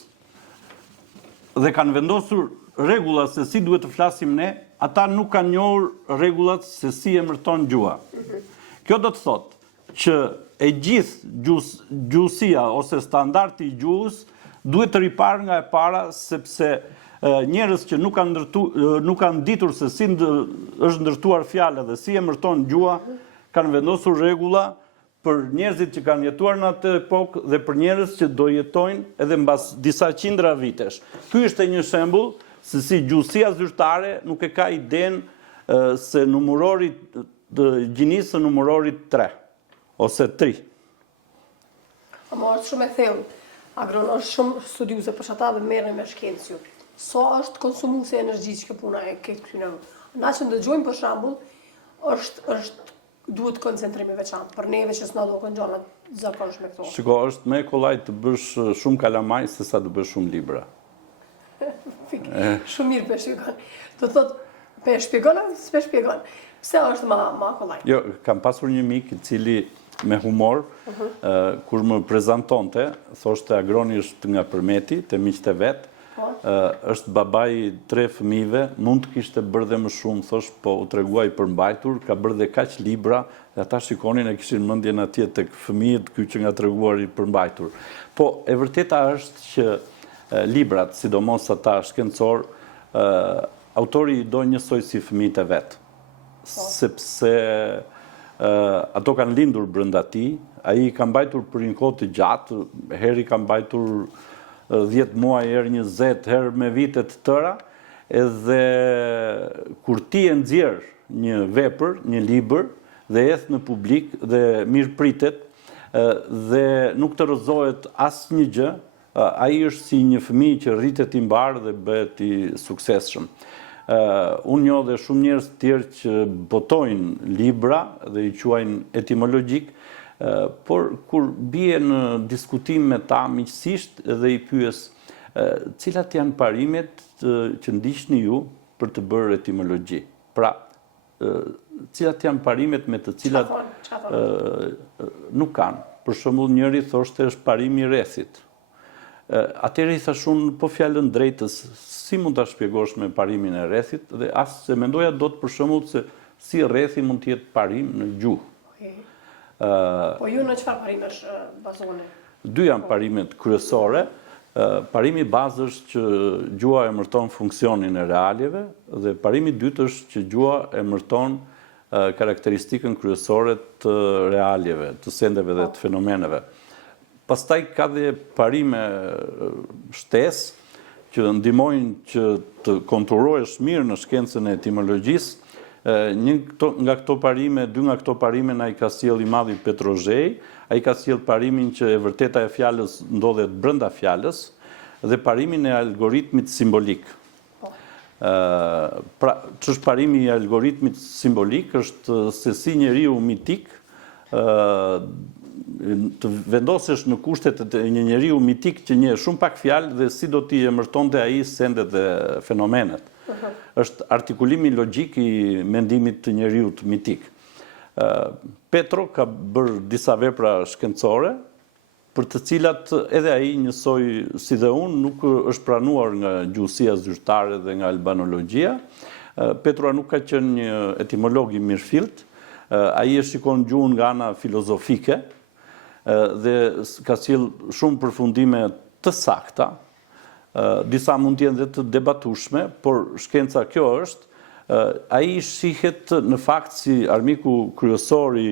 dhe kanë vendosur rregulla se si duhet të flasim ne, ata nuk kanë njohur rregullat se si emërton gjuha. Kjo do të thotë që e gjithë gjuhësia ose standardi i gjuhës duhet të ripar nga e para, sepse njerëz që nuk kanë ditur se si është ndërtuar fjala dhe si emërton gjuha, kanë vendosur rregulla për njerëzit që kanë jetuar në atë epokë dhe për njerëz që do jetojnë edhe mbas disa qindra vitesh. Ky është një shembull se si gjuhësia zyrtare nuk e ka idenë se numërori gjinisë numërorit 3 ose 3. Ama është shumë e thellë. Është shumë studiuese për shkak të merrni me shkencë. Sa është konsumuese energji që puna e këtë këtyre. Na që ndëgjojmë për shembull, duhet koncentrim i veçantë për neve që s'na duken gjëra zakonshme këto. Shiko, është më kollaj të bësh shumë kalamaj se sa të bësh shumë libra. Shumë mirë për shpjegon. Do thotë, për shpjegon apo s'pe shpjegon? Pse është më kollaj? Jo, kam pasur një mik i cili me humor, kur më prezantonte, thoshte Agroni është nga Përmeti, te miqtë e vet, është babai 3 fëmijëve, mund të kishte bërë dhe më shumë, thosh, po u treguai përmbajtur, ka bërë dhe kaq libra, dhe ata shikonin e kishin mendjen atje tek fëmijët, ky që nga treguar i përmbajtur. Po e vërteta është që librat, sidomos ata shkencor, autori i do njësoj si fëmijët e vet, sepse ato kanë lindur brenda tij, ai ka mbajtur për një kohë të gjatë, herë ka mbajtur 10 muaj, herë 20, herë me vite të tëra, edhe kur ti e nxjerr një vepër, një libër, dhe eth në publik dhe mirë pritet, dhe nuk të rrëzohet asnjë gjë, ai është si një fëmijë që rritet i mbar dhe bëhet i suksesshëm. Unë njoh dhe shumë njerëz të tjerë që botojnë libra dhe i quajnë etimologjik, por kur bie në diskutim me ta miqësisht dhe i pyes cilat janë parimet që ndiqni ju për të bërë etimologji. Pra, cilat janë parimet me të cilat nuk kanë. Për shembull, njëri thoshte është parimi i rrethit. Atëherë i thash unë, po fjalën drejtës, si mund ta shpjegosh me parimin e rrethit, dhe as se mendoja dot për shembull se si rrethi mund të jetë parim në gjuhë. Po ju në çfarë parimesh bazone? 2 janë parimet kryesore. Parimi bazë është që gjua emërton funksionin e realjeve, dhe parimi i dytë është që gjua emërton karakteristikën kryesore të realjeve, të sendeve dhe të fenomeneve. Pastaj ka dhe parime shtesë që ndihmojnë që të konturohesh mirë në shkencën e etimologjisë. Një nga këto parime, 2 nga këto parime na i ka sjell i madhi Petrozhej, ai ka sjell parimin që e vërteta e fjalës ndodhet brenda fjalës, dhe parimin e algoritmit simbolik. Pra, ç'është parimi i algoritmit simbolik është se si njeriu mitik të vendosesh në kushtet e një njeriu mitik që njeh shumë pak fjalë dhe si do t'i emërtonte ai sendet dhe fenomenet. Është artikulimi logjik i mendimit të njeriut mitik. Petro ka bërë disa vepra shkencore, për të cilat edhe ai njësoj si dhe unë nuk është pranuar nga gjuhësia zyrtare dhe nga albanologjia. Petro nuk ka qenë një etimolog i mirëfillt, ai e shikon gjuhën nga ana filozofike dhe ka sjell shumë përfundime të sakta. Disa mund të jenë dhe të debatueshme, por shkenca kjo është. Ai shihet në fakt si armiku kryesor i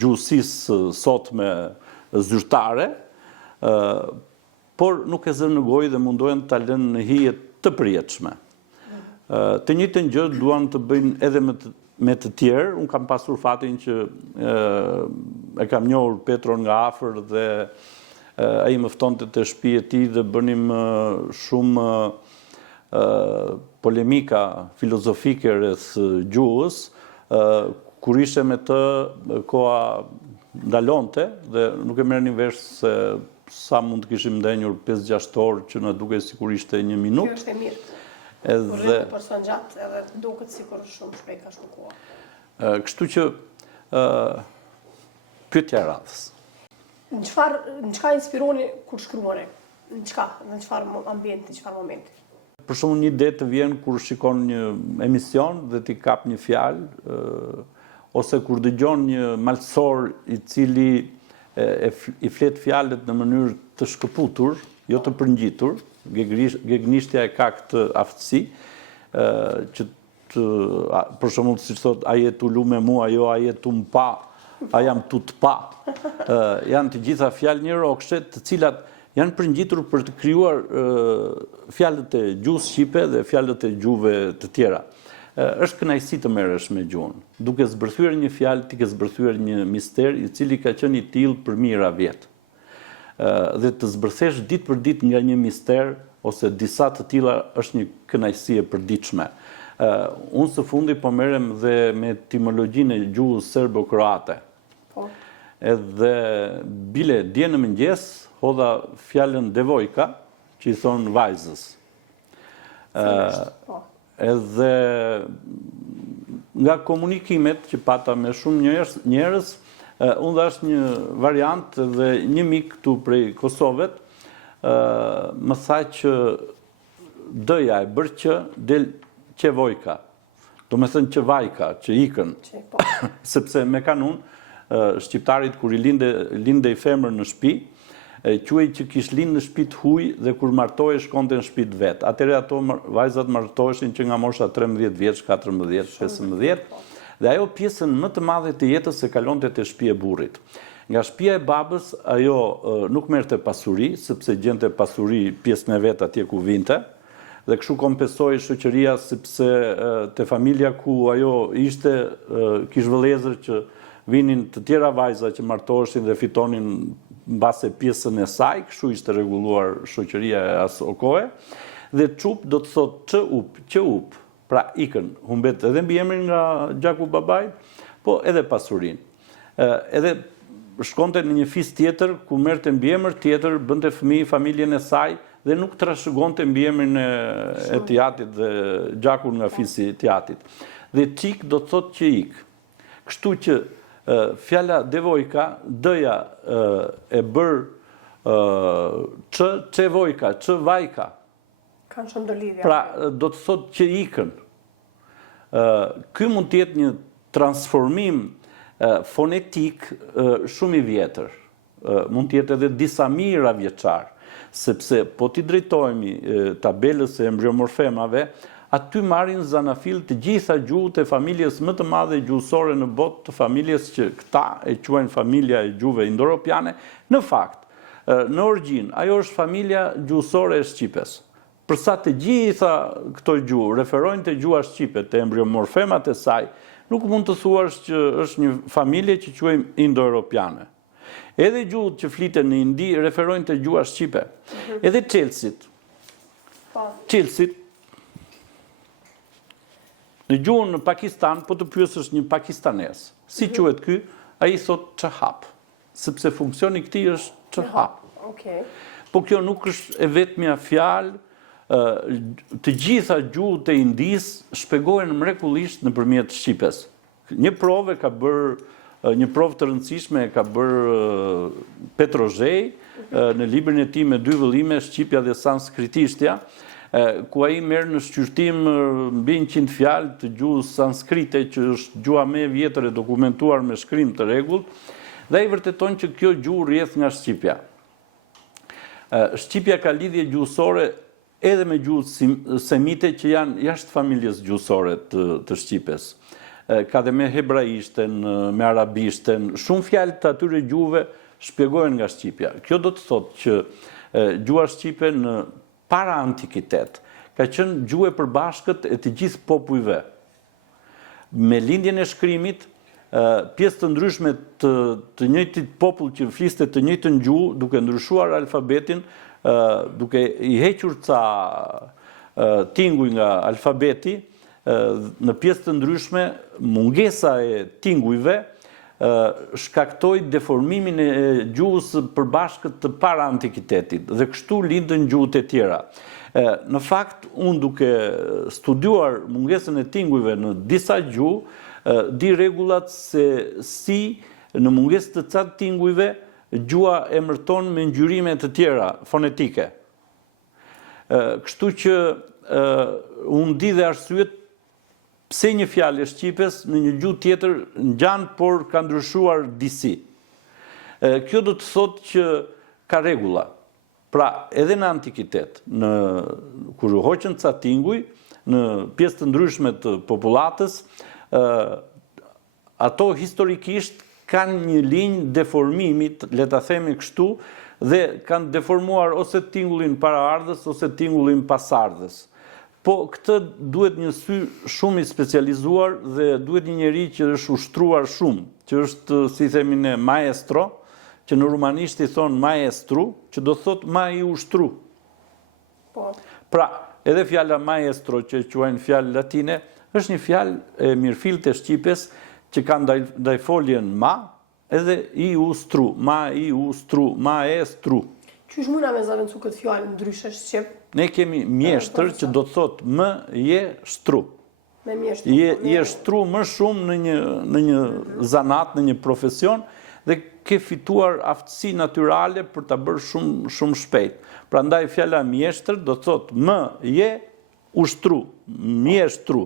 gjuhësisë sotme zyrtare, por nuk e zënë në gojë dhe mundohen ta lënë në hije të përjetshme. Të njëjtën gjë duan të bëjnë edhe me të tjerë. Unë kam pasur fatin që e kam njohur Petron nga afër dhe ai më ftonte te shtëpia e tij dhe bënim shumë polemika filozofike rreth gjuhës. Kur ishe me të, koha ndalonte dhe nuk e merrnin vesh se sa mund të kishim ndenjur 5-6 orë që na duket sikur ishte 1 minutë. Kjo është e mirë. Edhe person gjatë edhe duket sikur shumë shpejt ka shkuar. Kështu që pyetja radhës. Në çka inspironi kur shkruani? Në çfarë ambienti, në çfarë momenti? Për shembull, një ide të vjen kur shikon një emision dhe ti kap një fjalë, ose kur dëgjon një malsor i cili i flet fjalët në mënyrë të shkëputur, jo të përngjitur. Gegnishtja e ka këtë aftësi, që për shembull, siç thot, a je tu lu me mua, jo a je tu m'pa, a jam tu t'pa. Janë të gjitha fjalë njerëzore, të cilat janë përngjitur për të krijuar fjalët e gjuhës shqipe dhe fjalët e gjuhëve të tjera. është kënaqësi të merresh me gjuhën, duke zbërthyer një fjalë, ti ke zbërthyer një mister i cili ka qenë i tillë për mijëra vjet. Dhe të zbërthesh ditë për ditë nga një mister ose disa të tilla është një kënaqësi e përditshme. Unë së fundi po merrem dhe me etimologjinë e gjuhës serbo-kroate. Po. Edhe bile dje në mëngjes hodha fjalën devojka, që i thonë vajzës. Po. Edhe nga komunikimet që pata me shumë njerëz, unë dhash një variant dhe një mik këtu prej Kosovet, më tha që d-ja e bërë që del qevojka. Do me thënë qevajka, që ikën. Sepse me kanun, shqiptarit kur i linde i femër në shtëpi, quaj që kish lind në shtëpi të huaj dhe kur martohej shkonte në shtëpi të vet. Atëherë ato vajzat martoheshin që nga mosha 13 vjeç, 14, 15, dhe ajo pjesën më të madhe të jetës e kalonte te shtëpia e burrit. Nga shtëpia e babës ajo nuk merrte pasuri, sepse gjente pasuri pjesën e vet atje ku vinte, dhe kështu kompensoi shoqëria sepse te familja ku ajo ishte kish vëllezër që vinin të tjera vajza që martoheshin dhe fitonin mbase pjesën e saj, kështu ishte rregulluar shoqëria e asaj kohe, dhe çup do të thotë çup, pra ikën, humbet edhe mbiemrin nga gjaku i babait, po edhe pasurinë. Edhe shkonte në një fis tjetër ku merrte mbiemër tjetër, bënte fëmijë familjen e saj dhe nuk trashëgonte mbiemrin e tiatit dhe gjakun nga fisi i tiatit. Dhe çik do të thotë që ik. Kështu që fjala devojka, d-ja e bër çevojka, çvajka. Kanë shumë ndërlidhje. Pra, do të thotë që ikën. Ky mund të jetë një transformim fonetik shumë i vjetër. Mund të jetë edhe disa mijëra vjeçar, sepse po t'i drejtohemi tabelës e embryomorfemave, aty marrin zanafil të gjitha gjuhët e familjes më të madhe gjuhësore në botë, të familjes që këta e quajnë familja e gjuhëve indo-europiane. Në fakt, në origjinë, ajo është familja gjuhësore e shqipes. Përsa të gjitha këto gjuhë referojnë të gjuha shqipe, të embryomorfemat e saj, nuk mund të thuash që është një familje që quajmë indo-europiane. Edhe gjuhët që fliten në Indi referojnë të gjuha shqipe. Edhe Chelsit. Në gjuhën në Pakistan, po të pyesësh një pakistanes, si quhet ky, ai thot çhap, sepse funksioni i këtij është çhap. Po kjo nuk është e vetmja fjalë, të gjitha gjuhët e Indis shpjegohen mrekullisht nëpërmjet shqipes. Një provë ka bërë një provë të rëndësishme ka bërë Petrozhej në librin e tij me 2 vëllime, shqipja dhe sanskritishtja, ku ai merr në shqyrtim mbi 100 fjalë të gjuhës sanskrite, që është gjuha më e vjetër e dokumentuar me shkrim të rregullt, dhe ai vërteton që kjo gjuhë rrjedh nga shqipja. Shqipja ka lidhje gjuhësore edhe me gjuhët semite që janë jashtë familjes gjuhësore të shqipes. Ka dhe me hebraishten, me arabishten, shumë fjalë të atyre gjuhëve shpjegohen nga shqipja. Kjo do të thotë që gjuha shqipe në para antikitet ka qenë gjuhë e përbashkët e të gjithë popujve. Me lindjen e shkrimit, pjesë të ndryshme të njëjtit popull që fliste të njëjtën gjuhë, duke ndryshuar alfabetin, duke i hequr ca tinguj nga alfabeti, në pjesë të ndryshme, mungesa e tingujve shkaktoi deformimin e gjuhës përbashkët të para antikitetit dhe kështu lindën gjuhët e tjera. Në fakt, unë duke studiuar mungesën e tingujve në disa gjuhë, di rregullat se si në mungesë të ca tingujve gjuha emërton me ngjyrime të tjera fonetike. Kështu që unë di dhe arsyet pse një fjalë e shqipes në një gjuhë tjetër ngjan por ka ndryshuar disi. Kjo do të thotë që ka rregulla. Pra, edhe në antikitet, kur u hoqën ca tinguj, në pjesë të ndryshme të popullatës, ato historikisht kanë një linjë deformimit, le ta themi kështu, dhe kanë deformuar ose tingullin paraardhës ose tingullin pasardhës. Po këtë duhet një sy shumë i specializuar dhe duhet një njeri që është ushtruar shumë, që është, si themi ne, maestro, që në rumanisht i thonë maestru, që do thot ma i ushtru. Po. Pra, edhe fjala maestro që quajnë fjalë latine, është një fjalë e mirëfillt e shqipes që ka ndajfoljen ma, edhe i ustru, ma i ustru, maestru. Qysh muna me zavendësu këtë fjallë ndryshe shqip? Ne kemi mjeshtër që do të thot më je shtru. Me mjeshtër. Je shtru më shumë në një zanat, në një profesion, dhe ke fituar aftësi natyrale për ta bërë shumë shpejt. Prandaj fjala mjeshtër do të thot më je ushtru, mjeshtru.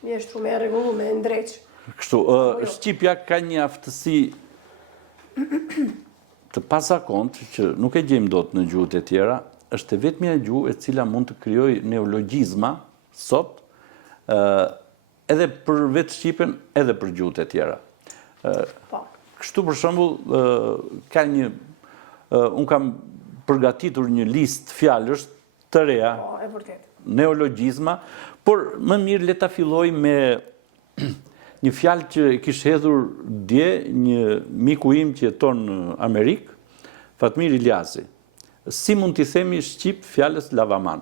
Mjeshtru me rregullu, me ndreq. Kështu, Shqipja ka një aftësi të pasakont që nuk e gjejmë dot në gjuhët e tjera, është e vetmja gjuhë e cila mund të krijojë neologjizma sot, edhe për vetë Shqipen, edhe për gjuhët e tjera. Kështu për shembull, unë kam përgatitur një listë fjalësh të reja, neologjizma, por më mirë le ta filloj me një fjalë që kishte hedhur dje një miku im që jeton në Amerikë, Fatmir Ilyasi. Si mund t'i themi shqip fjalës lavaman?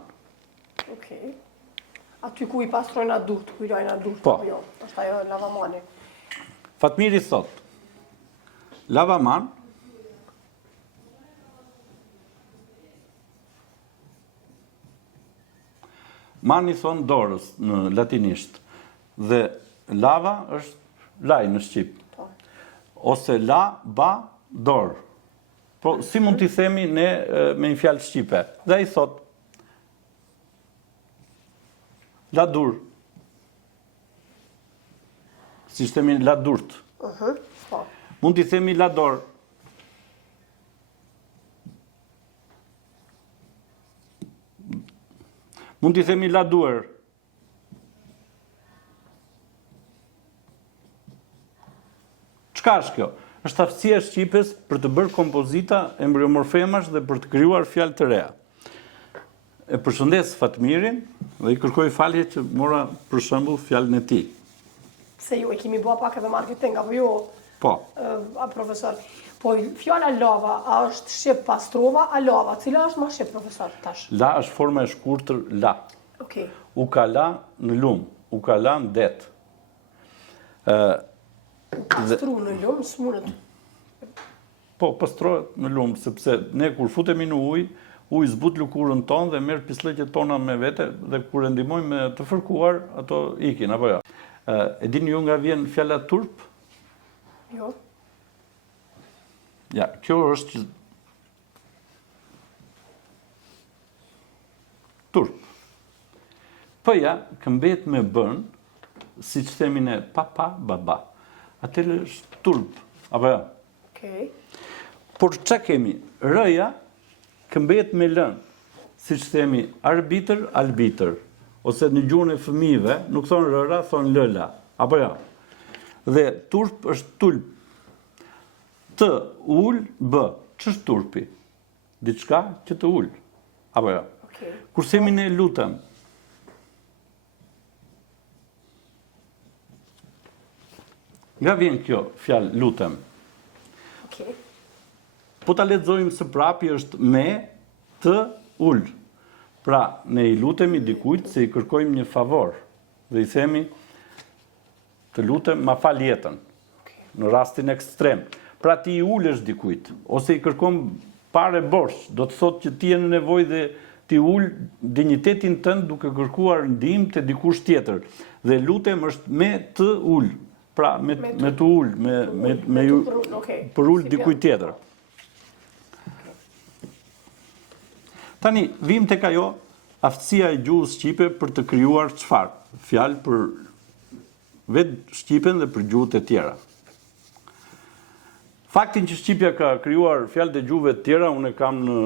Okej. Aty ku i pastrojnë atë durt, ku i lajnë atë durt. Po. Jo, është ajo lavamani. Fatmiri thot, lavaman man i thon dorës në latinisht dhe lava është laj në shqip. Po. Ose la, ba, dorë. Po, si mund t'i themi ne me një fjalë shqipe? Dhe i thot, la dur. Si shtemi la durt. Po. Mund t'i themi la dorë. Mund t'i themi la duer. Çka është kjo? Është aftësia e shqipes për të bërë kompozita embriomorfemash dhe për të krijuar fjalë të reja. E përshëndes Fatmirin dhe i kërkoj falje që mora për shembull fjalën e tij. Se ju e kemi bua pak edhe marketing, apo jo? Po. Profesor. Po, fjala lava, a është shqip pastrova, a lava? Cila është ma shqip, profesor, tash? La është forma e shkurtër la. Okej. U ka la në lumë, u ka la në det. Pastru në lumë, s'munët. Po, pastrohet në lumë, sepse ne kur futemi në ujë zbut lëkurën tonë dhe merr pislëqet tona me vete dhe kur e ndihmojmë me të fërkuar, ato ikin, apo jo. E dini ju nga vjen fjala turp? Jo. Ja, kjo është turp. P-ja këmbet me bën, si që themi ne papa, baba. Atële është turp, apo jo? Okej. Por çka kemi? R-ja këmbet me lën, si që themi arbitër, albitër. Ose në gjuhën e fëmijëve, nuk thonë rëra, thonë lëla. Apo jo? Dhe turp është tulp. Të ul, bë. Ç'është turpi? Diçka që të ul. Apo jo? Okej. Kur themi ne lutem. Nga vjen kjo fjalë lutem? Okej. Po ta lexojmë së prapi është me të ul. Pra, ne i lutemi dikujt se i kërkojmë një favor dhe i themi të lutem ma fal jetën. Në rastin ekstrem. Pra ti i ulesh dikujt ose i kërkon parë borx, do të thotë që ti je në nevojë dhe ti ul dinjitetin tënd duke kërkuar ndihmë te dikush tjetër. Dhe lutem është me të ul. Pra me të ul, për ul dikujt tjetër. Tani, vim tek ajo aftësia e gjuhës shqipe për të krijuar çfarë? Fjalë për vetë shqipen dhe për gjuhët e tjera. Faktin që shqipja ka krijuar fjalët e gjuhëve të tjera, unë kam në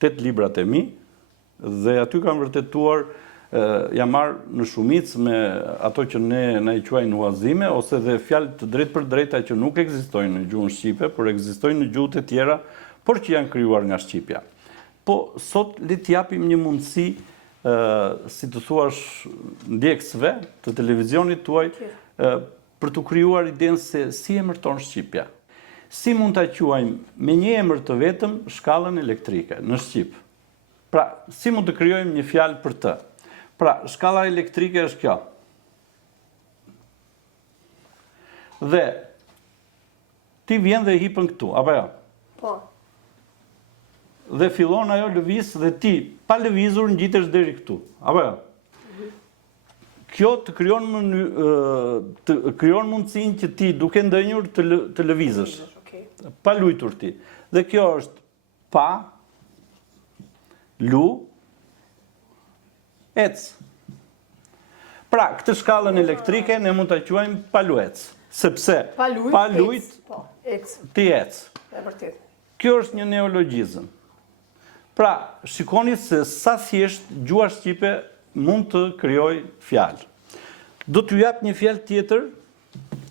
8 librat e mi dhe aty kam vërtetuar jam marrë në shumicë me ato që ne na i quajnë huazime ose dhe fjalë të drejtë për drejta që nuk ekzistojnë në gjuhën shqipe, por ekzistojnë në gjuhët e tjera, por që janë krijuar nga shqipja. Po sot le të japim një mundësi si të thuash, ndjekësve të televizionit tuaj, për të krijuar idenë se si emërton Shqipja. Si mund ta quajmë me një emër të vetëm shkallën elektrike në Shqip. Pra, si mund të krijojmë një fjalë për të? Pra, shkalla elektrike është kjo. Dhe ti vjen dhe hipën këtu, apo jo? Po. Dhe fillon ajo lëviz dhe ti, pa lëvizur, ngjitesh deri këtu, apo jo? Kjo të krijon mundësinë që ti, duke ndënjur, të lëvizësh. Pa lujtur ti. Dhe kjo është pa, lu, ec. Pra, këtë shkallën elektrike ne mund ta quajmë paluec, sepse pa lujt ti ec. E vërtet. Kjo është një neologjizëm. Pra, shikoni se sa thjesht gjuha shqipe mund të krijoj fjalë. Do t'ju jap një fjalë tjetër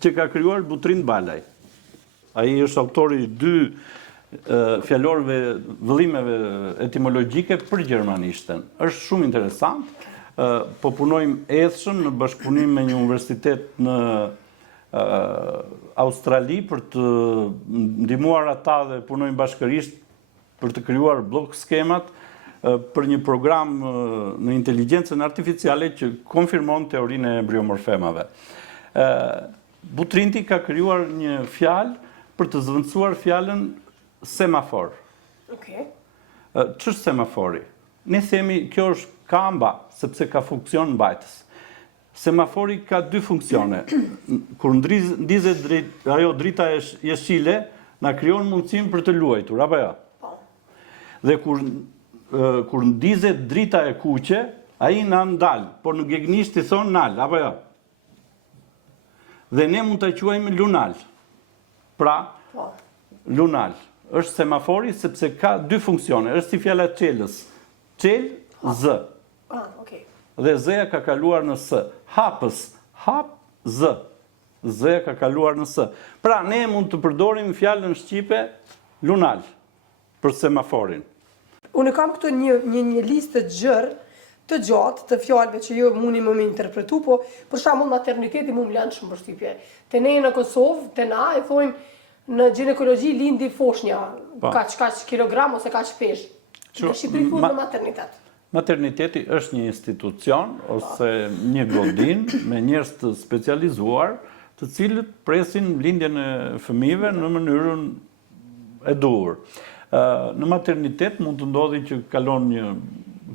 që ka krijuar Butrin Balaj. Ai është autori i 2 fjalorëve, vëllimeve etimologjike për gjermanishten. Është shumë interesant. Po punojmë edhshëm në bashkëpunim me një universitet në Australi për të ndihmuar ata dhe punojmë bashkërisht për të krijuar blok skemat për një program në inteligjencën artificiale që konfirmon teorinë e embriomorfemave. Butrinti ka krijuar një fjalë për të zvendësuar fjalën semafor. Okej. Ç'është semafori? Ne themi kjo është kamba, sepse ka funksion mbajtës. Semafori ka 2 funksione. Kur ndizet ajo drita e jeshile, na krijon mundësinë për të luajtur, apo jo? Po. Dhe kur ndizet drita e kuqe, ai na ndal, por në gegnisht i thon nal, apo jo? Dhe ne mund ta quajmë lunal. Pra, lunal është semafori sepse ka 2 funksione. Është si fjala çelës. Çel, z. Okej. Dhe z-ja ka kaluar në s. Hapës, hap, z. Z-ja ka kaluar në s. Pra, ne mund të përdorim fjalën shqipe lunal për semaforin. Unë kam këtu një listë të gjatë të fjalëve që ju mundi më interpretu, po për shembull materniteti më lënë shumë përshtypje. Te ne në Kosovë, te na e thojmë në ginekologji lindi foshnja, kaq kilogram ose kaq pesh. Në Shqipëri thuhet në maternitet. Materniteti është një institucion ose një godin me njerëz të specializuar, të cilët presin lindjen e fëmijëve në mënyrën e duhur. Në maternitet mund të ndodhi që kalon një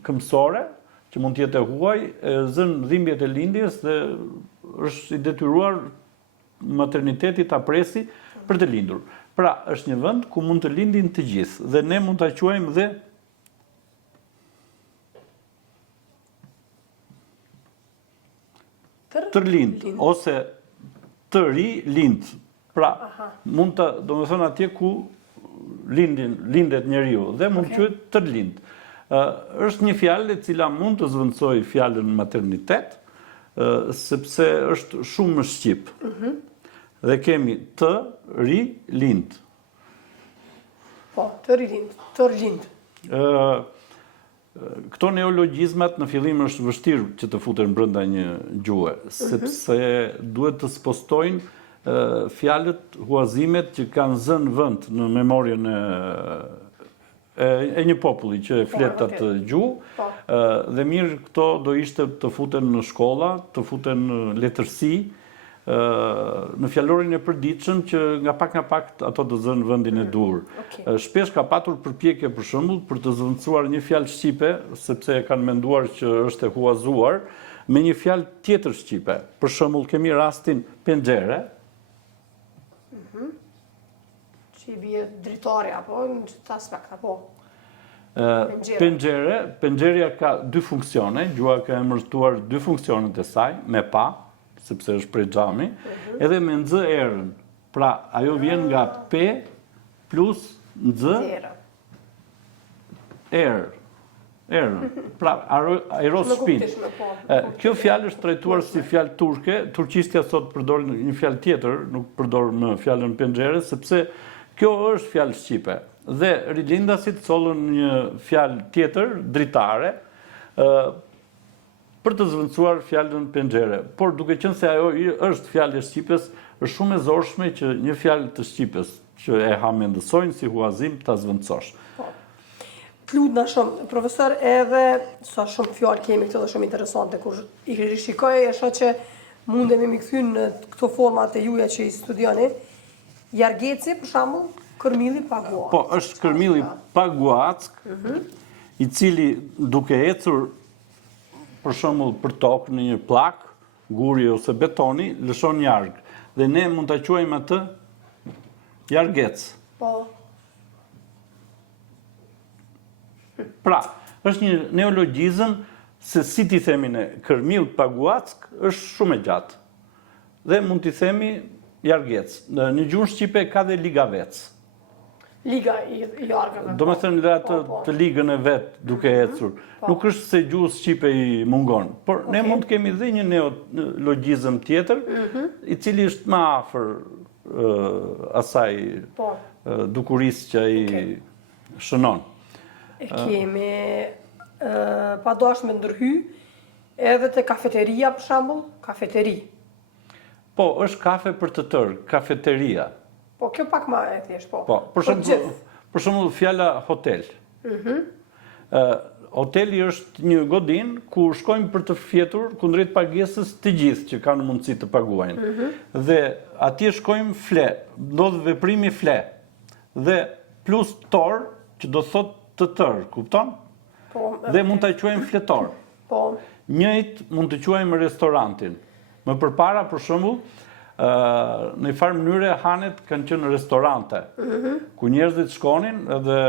këmbësore, që mund të jetë e huaj, zën dhimbjet e lindjes dhe është i detyruar materniteti ta presi për të lindur. Pra, është një vend ku mund të lindin të gjithë dhe ne mund ta quajmë dhe tërlind ose të ri lind. Pra, mund të, domethënë atje ku lindet njeriu dhe mund të quhet tërlind. Është një fjalë e cila mund të zvendësoj fjalën maternitet, sepse është shumë më shqip. Dhe kemi të ri lind. Po, të ri lind, tërlind. Këto neologjizmat në fillim është vështirë që të futen brenda një gjuhe, sepse duhet të spostojnë fjalët, huazimet që kanë zënë vend në memorien e një populli që flet atë gjuhë, dhe mirë këto do ishte të futen në shkolla, të futen në letërsi, në fjalorin e përditshëm që nga pak ato të zënë vendin e duhur. Shpesh ka patur përpjekje për shembull për të zvendësuar një fjalë shqipe, sepse kanë menduar që është e huazuar, me një fjalë tjetër shqipe. Për shembull kemi rastin penxhere, që i bie dritari apo në çdo aspekt apo. Penxheria ka 2 funksione, gjuha ka emërtuar 2 funksionet e saj, me pa, sepse është prej xhami, edhe me nx erën. Pra, ajo vjen nga p plus nx erën. Pra, aeros shpin. Kjo fjalë është trajtuar si fjalë turke, turqistja sot përdor një fjalë tjetër, nuk përdor më fjalën penxhere, sepse kjo është fjalë shqipe. Dhe rilindasit sollën një fjalë tjetër, dritare, për të zvendësuar fjalën penxhere. Por duke qenë se ajo është fjalë e shqipes, është shumë e zorshme që një fjalë të shqipes që e hamendësojnë si huazim ta zvendësosh. Plutna shumë, profesor, edhe sa shumë fjallë kemi këtë dhe shumë interesante, kur i rishikoj e shoh që mundemi mi kthy në këto format e juja që i studioni, jargeci, për shembull, kërmilli paguack. Po, është kërmilli paguack, i cili duke ecur, për shembull, për tokë në një plak, guri ose betoni, lëshon jarg. Dhe ne mund ta quajmë atë jargec. Po. Pra, është një neologjizëm se si ti themi ne, kërmill paguack është shumë e gjatë. Dhe mund t'i themi jargec. Në gjuhën shqipe ka dhe ligavec. Liga i jargave. Do me thënë të ligën e vetë duke ecur. Nuk është se gjuhë shqipe i mungon. Por ne mund të kemi dhe një neologjizëm tjetër, i cili është më afër asaj dukurisë që ai shënon. E kemi padashme ndërhy edhe të kafeteria, për shembull, kafeteri. Po, është kafe për të tërë, kafeteria. Po, kjo pak më e thjesht, po. Po, për shembull fjala hotel. Hoteli është një godin ku shkojmë për të fjetur kundrejt pagesës të gjithë që kanë mundësi të paguajnë. Dhe atje shkojmë fle, ndodh veprimi fle. Dhe plus tor, që do thot të tërë, kupton? Dhe mund të quajmë fletor. Njëjt mund të quajmë restorantin. Më përpara, për shembull, në një farë mënyre hanet kanë qenë restorante, ku njerëzit shkonin edhe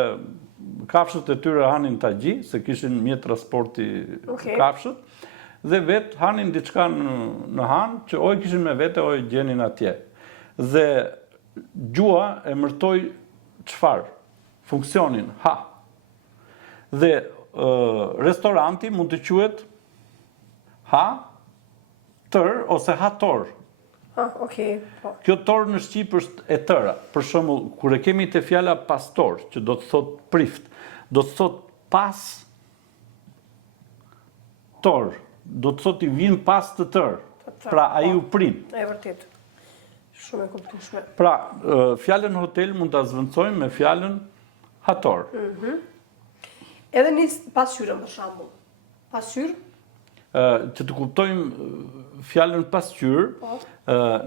kafshët e tyre hanin tagji, se kishin mjet transporti kafshët, dhe vetë hanin diçka në han, që oj kishin me vete, oj gjenin atje. Dhe gjua e mërtoi çfarë? Funksionin, ha. Dhe restoranti mund të quhet ha, tër ose hator. Okej. Kjo tor në Shqip është e tëra. Për shembull, kur e kemi te fjala pastor, që do të thot prift, do të thot pas tor, do të thot i vin pas të tër. Pra ai u prin. E vërtet. Shumë e kuptueshme. Pra, fjalën hotel mund ta zvendësojmë me fjalën hator. Edhe një pasqyrën, për shembull. Pasqyrë? Që të kuptojmë fjalën pasqyrë,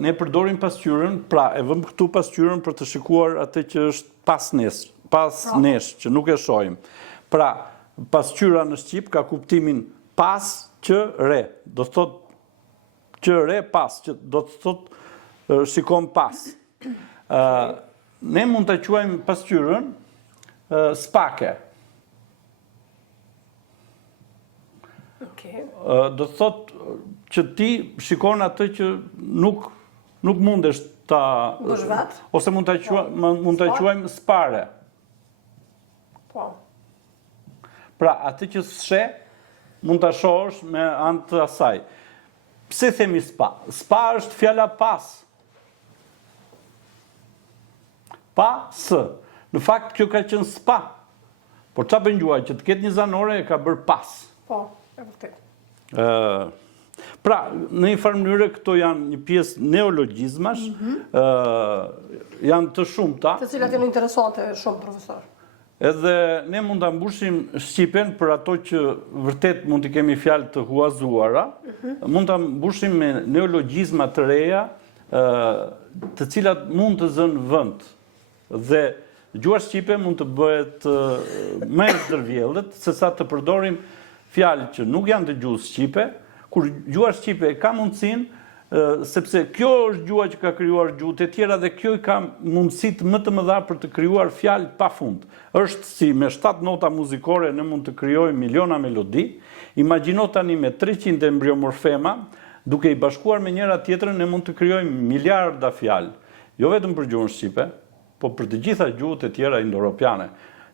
ne përdorim pasqyrën, pra e vëmë këtu pasqyrën për të shikuar atë që është pas nesh, që nuk e shohim. Pra, pasqyra në Shqip ka kuptimin pas që re, do të thot që re pas, që do të thot shikon pas. Ne mund të quajmë pasqyrën spake. Do të thot që ti shikon atë që nuk mundesh ta ose mund ta quajmë spare. Po. Pra atë që s'she mund ta shohësh me anë të asaj. Pse themi spa? Spa është fjala pas. Pas. Në fakt kjo ka qenë spa. Por çfarë bën gjuha që të ketë një zanore e ka bërë pas. Po. E vërtet. Pra, në një farë mënyrë këto janë një pjesë neologjizmash, janë të shumta. Të cilat janë interesante shumë, profesor. Edhe ne mund ta mbushim Shqipen për ato që vërtet mund të kemi fjalë të huazuara, mund ta mbushim me neologjizma të reja, të cilat mund të zënë vend. Dhe gjuha shqipe mund të bëhet më e ndërvjellët se sa të përdorim fjalë që nuk janë të gjuhës shqipe, kur gjuha shqipe ka mundësinë, sepse kjo është gjuha që ka krijuar gjuhët e tjera dhe kjo i ka mundësitë më të mëdha për të krijuar fjalë pafund. Është si me 7 nota muzikore ne mund të krijojmë miliona melodi. Imagjino tani me 300 embriomorfema, duke i bashkuar me njëra tjetrën ne mund të krijojmë miliarda fjalë. Jo vetëm për gjuhën shqipe, po për të gjitha gjuhët e tjera indo-europiane.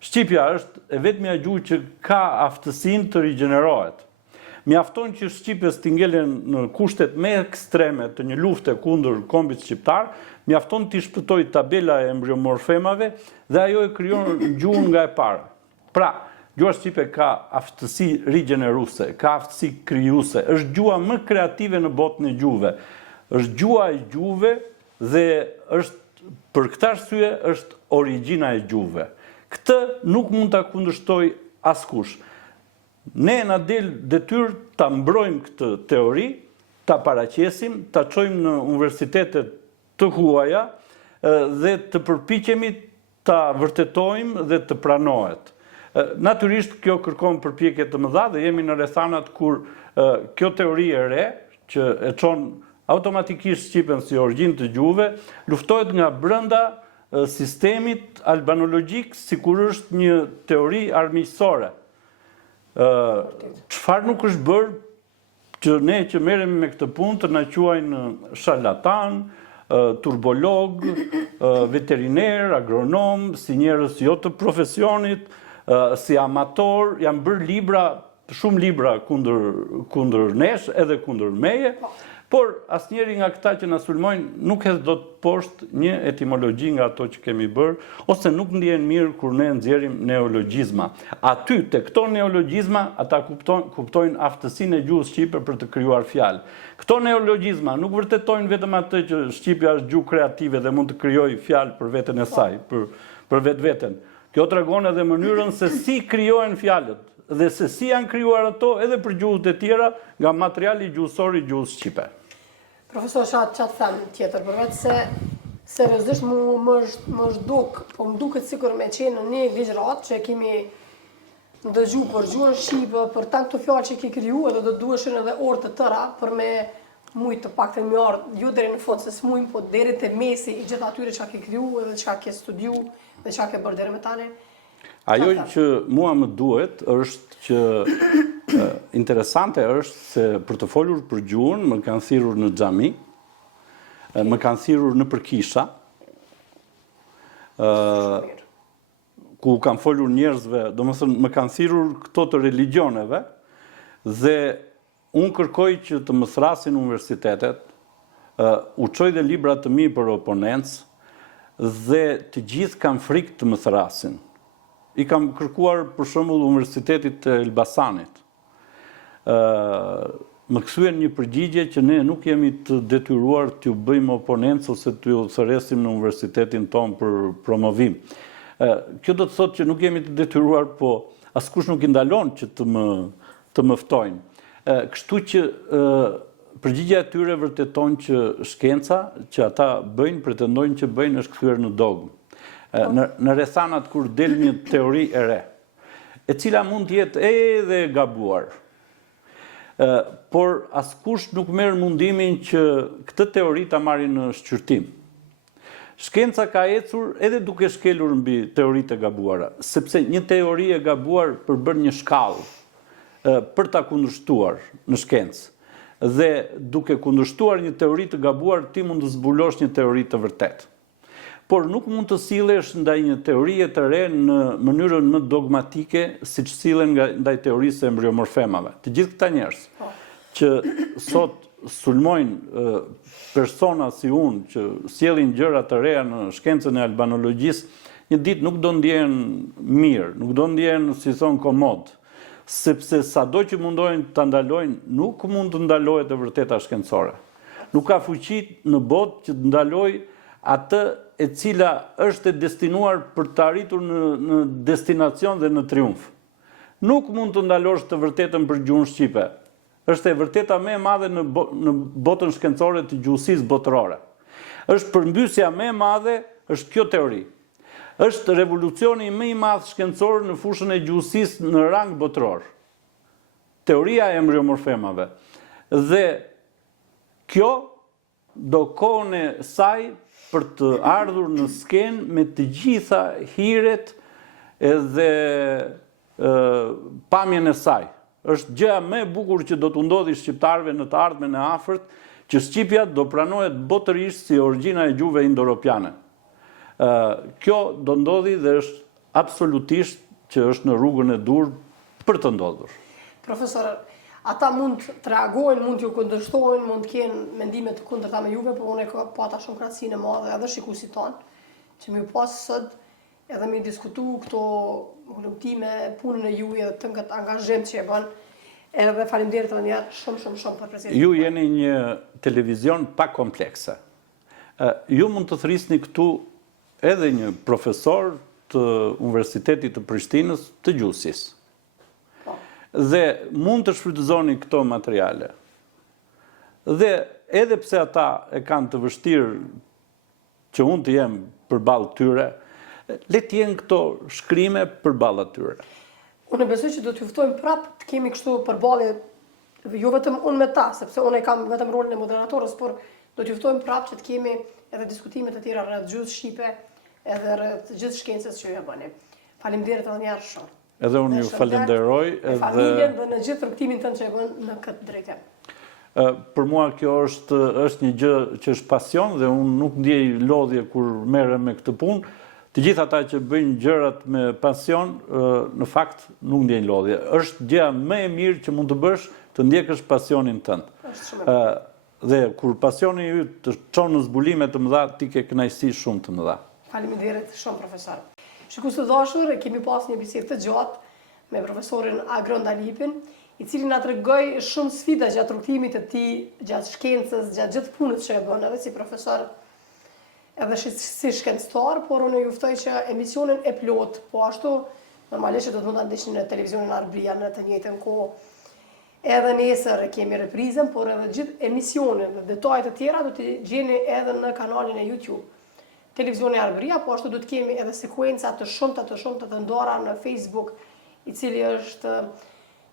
Shqipja është e vetmja gjuhë që ka aftësinë të rigjenerohet. Mjafton që shqipes t'i ngelen në kushtet më ekstreme të një lufte kundër kombit shqiptar, mjafton t'i shpëtoj tabela e embriomorfemave dhe ajo e krijon gjuhën nga e para. Pra, Gjua shqipe ka aftësi rigjeneruese, ka aftësi krijuese, është gjua më kreative në botën e gjuhëve. Është gjua e gjuhëve dhe është për këtë arsye është origjina e gjuhëve. Këtë nuk mund ta kundërshtoj askush. Ne na del detyrë ta mbrojmë këtë teori, ta paraqesim, ta çojmë në universitetet të huaja dhe të përpiqemi ta vërtetojmë dhe të pranohet. Natyrisht kjo kërkon përpjekje të mëdha dhe jemi në rrethanat kur kjo teori e re që e çon automatikisht shqipen si origjinë të gjuhëve, luftohet nga brenda sistemit albanologjik sikur është një teori armiqësore. Çfarë nuk është bërë që ne që merremi me këtë punë të na quajnë sharlatan, turbolog, veteriner, agronom, si njerëz jo të profesionit, si amator, janë bërë libra, shumë libra kundër nesh, edhe kundër meje, por asnjëri nga këta që na sulmojnë nuk hedh dot poshtë një etimologji nga ato që kemi bërë, ose nuk ndihen mirë kur ne nxjerrim neologjizma. Aty te këto neologjizma ata kuptojnë aftësinë e gjuhës shqipe për të krijuar fjalë. Këto neologjizma nuk vërtetojnë vetëm atë që shqipja është gjuhë kreative dhe mund të krijojë fjalë për veten e saj, për vetveten. Kjo tregon edhe mënyrën se si krijohen fjalët dhe se si janë krijuar ato edhe për gjuhët e tjera nga materiali gjuhësor i gjuhës shqipe. Profesor, çfarë them tjetër, përveç se seriozisht më zhduk, po më duket sikur me qenë në një ligjërat që kemi ndëgju për gjuhën shqipe, për ta këto fjalë që ke krijuar dhe do duheshin edhe orë të tëra për me mujt të paktën më ardh, jo deri në fund se s'mujm, po deri te mesi i gjithë atyre çka ke krijuar dhe çka ke studiu dhe çka ke bërë deri më tani. Ajo që mua më duhet është që interesante është se për të folur për gjuhën më kanë thirrur në xhami, më kanë thirrur në përkisha, ku kanë folur njerëzve, domethënë më kanë thirrur këto të religioneve dhe unë kërkoj që të më thrasin universitetet, u çoj dhe libra të mi për oponencë dhe të gjithë kanë frikë të më thrasin. I kam kërkuar për shembull Universitetit të Elbasanit. Më kthyen një përgjigje që ne nuk jemi të detyruar t'ju bëjmë oponencë ose t'ju thërresim në universitetin ton për promovim. Kjo do të thotë që nuk jemi të detyruar, po askush nuk i ndalon që të më ftojnë. Kështu që përgjigjja e tyre vërteton që shkenca që ata bëjnë, pretendojnë që bëjnë, është kthyer në dogmë. Në rrethanat kur del një teori e re, e cila mund të jetë edhe gabuar. Por askush nuk merr mundimin që këtë teori ta marrë në shqyrtim. Shkenca ka ecur edhe duke shkelur mbi teoritë e gabuara, sepse një teori e gabuar përbën një shkallë për ta kundërshtuar në shkencë. Dhe duke kundërshtuar një teori të gabuar, ti mund të zbulosh një teori të vërtetë. Por nuk mund të sillesh ndaj një teorie të re në mënyrën më dogmatike, siç sillen ndaj teorisë embriomorfemave. Të gjithë këta njerëz që sot sulmojnë persona si unë, që sjellin gjëra të reja në shkencën e albanologjisë, një ditë nuk do ndjehen mirë, nuk do ndjehen, si thon, komod, sepse sado që mundojnë ta ndalojnë, nuk mund të ndalohet e vërteta shkencore. Nuk ka fuqi në botë që të ndalojë atë e cila është e destinuar për të arritur në destinacion dhe në triumf. Nuk mund të ndalosh të vërtetën për gjuhën shqipe. Është e vërteta më e madhe në botën shkencore të gjuhësisë botërore. Është përmbysja më e madhe, është kjo teori. Është revolucioni më i madh shkencor në fushën e gjuhësisë në rang botëror. Teoria e embriomorfemave. Dhe kjo do kohën e saj për të ardhur në skenë me të gjitha hiret edhe pamjen e saj. Është gjëja më e bukur që do të ndodhi shqiptarëve në të ardhmen e afërt, që shqipja do pranohet botërisht si origjina e gjuhëve indo-europiane. Kjo do ndodhi dhe është absolutisht që është në rrugën e dur për të ndodhur. Profesor, ata mund të reagojnë, mund t'ju kundërshtojnë, mund të kenë mendime të kundërta me juve, por unë e pata shumë krahatsinë e madhe edhe shikuesit tonë, që më pas sot edhe me diskutu këto hulumtime, punën e juaj edhe këtë angazhim që e bën. Edhe faleminderit edhe një herë shumë për prezencën. Ju jeni një televizion pa komplekse. Ju mund të thrisni këtu edhe një profesor të Universitetit të Prishtinës të Gjuhësisë. Dhe mund të shfrytëzoni këto materiale. Dhe edhe pse ata e kanë të vështirë që unë të jem përballë tyre, le të jenë këto shkrime përballë atyre. Unë besoj që do t'ju ftojmë prapë të kemi kështu përballje, jo vetëm unë me ta, sepse unë e kam vetëm rolin e moderatorës, por do t'ju ftojmë prapë që të kemi edhe diskutime të tjera rreth gjuhës shqipe, edhe rreth gjithë shkencës që ju e bëni. Faleminderit edhe një herë shumë. Edhe unë ju falenderoj edhe familjen dhe në gjithë rrugtimin tënd që e bën në këtë drejtim. Për mua kjo është një gjë që është pasion dhe unë nuk ndjej lodhje kur merrem me këtë punë. Të gjithë ata që bëjnë gjërat me pasion, në fakt nuk ndjejnë lodhje. Është gjëja më e mirë që mund të bësh të ndjekësh pasionin tënd. Dhe kur pasioni yt të çon në zbulime të mëdha, ti ke kënaqësi shumë të mëdha. Faleminderit shumë profesor. Shikues të dashur, kemi pas një bisedë të gjatë me profesorin Agron Dalipin, i cili na tregoi shumë sfida gjatë rrugtimit të tij, gjatë shkencës, gjatë gjithë punës që e bën edhe si profesor, edhe si shkencëtar, por unë ju ftoj që emisionin e plot, po ashtu normalisht do të mund ta ndiqni në televizionin Arbëria në të njëjtën kohë. Edhe nesër kemi reprizën, por edhe gjithë emisionin dhe detajet e tjera do t'i gjeni edhe në kanalin e YouTube. Televizioni Arbëria, po ashtu do të kemi edhe sekuenca të shumta të ndara në Facebook, i cili është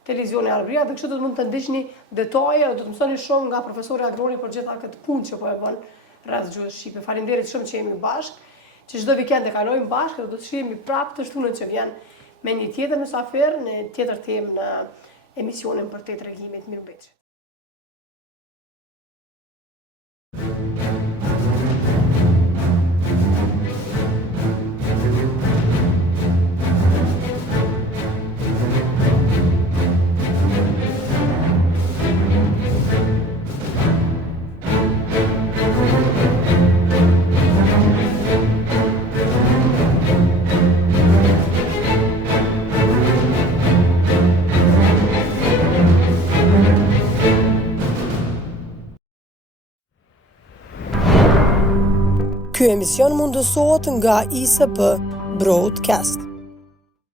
Televizioni Arbëria, dhe kështu do të mund të ndiqni detaje, do të mësoni shumë nga profesori Agroni për gjitha këtë punë që po e bën rreth gjuhës shqipe. Faleminderit shumë që jemi bashkë, që çdo vikend e kalojmë bashkë, dhe do të shihemi prapë të shtunën që vjen me një tjetër mysafir, në tjetër temë në emisionin për te tregimit. Mirëmbëngjes. Ky emision mundësohet nga ISP Broadcast.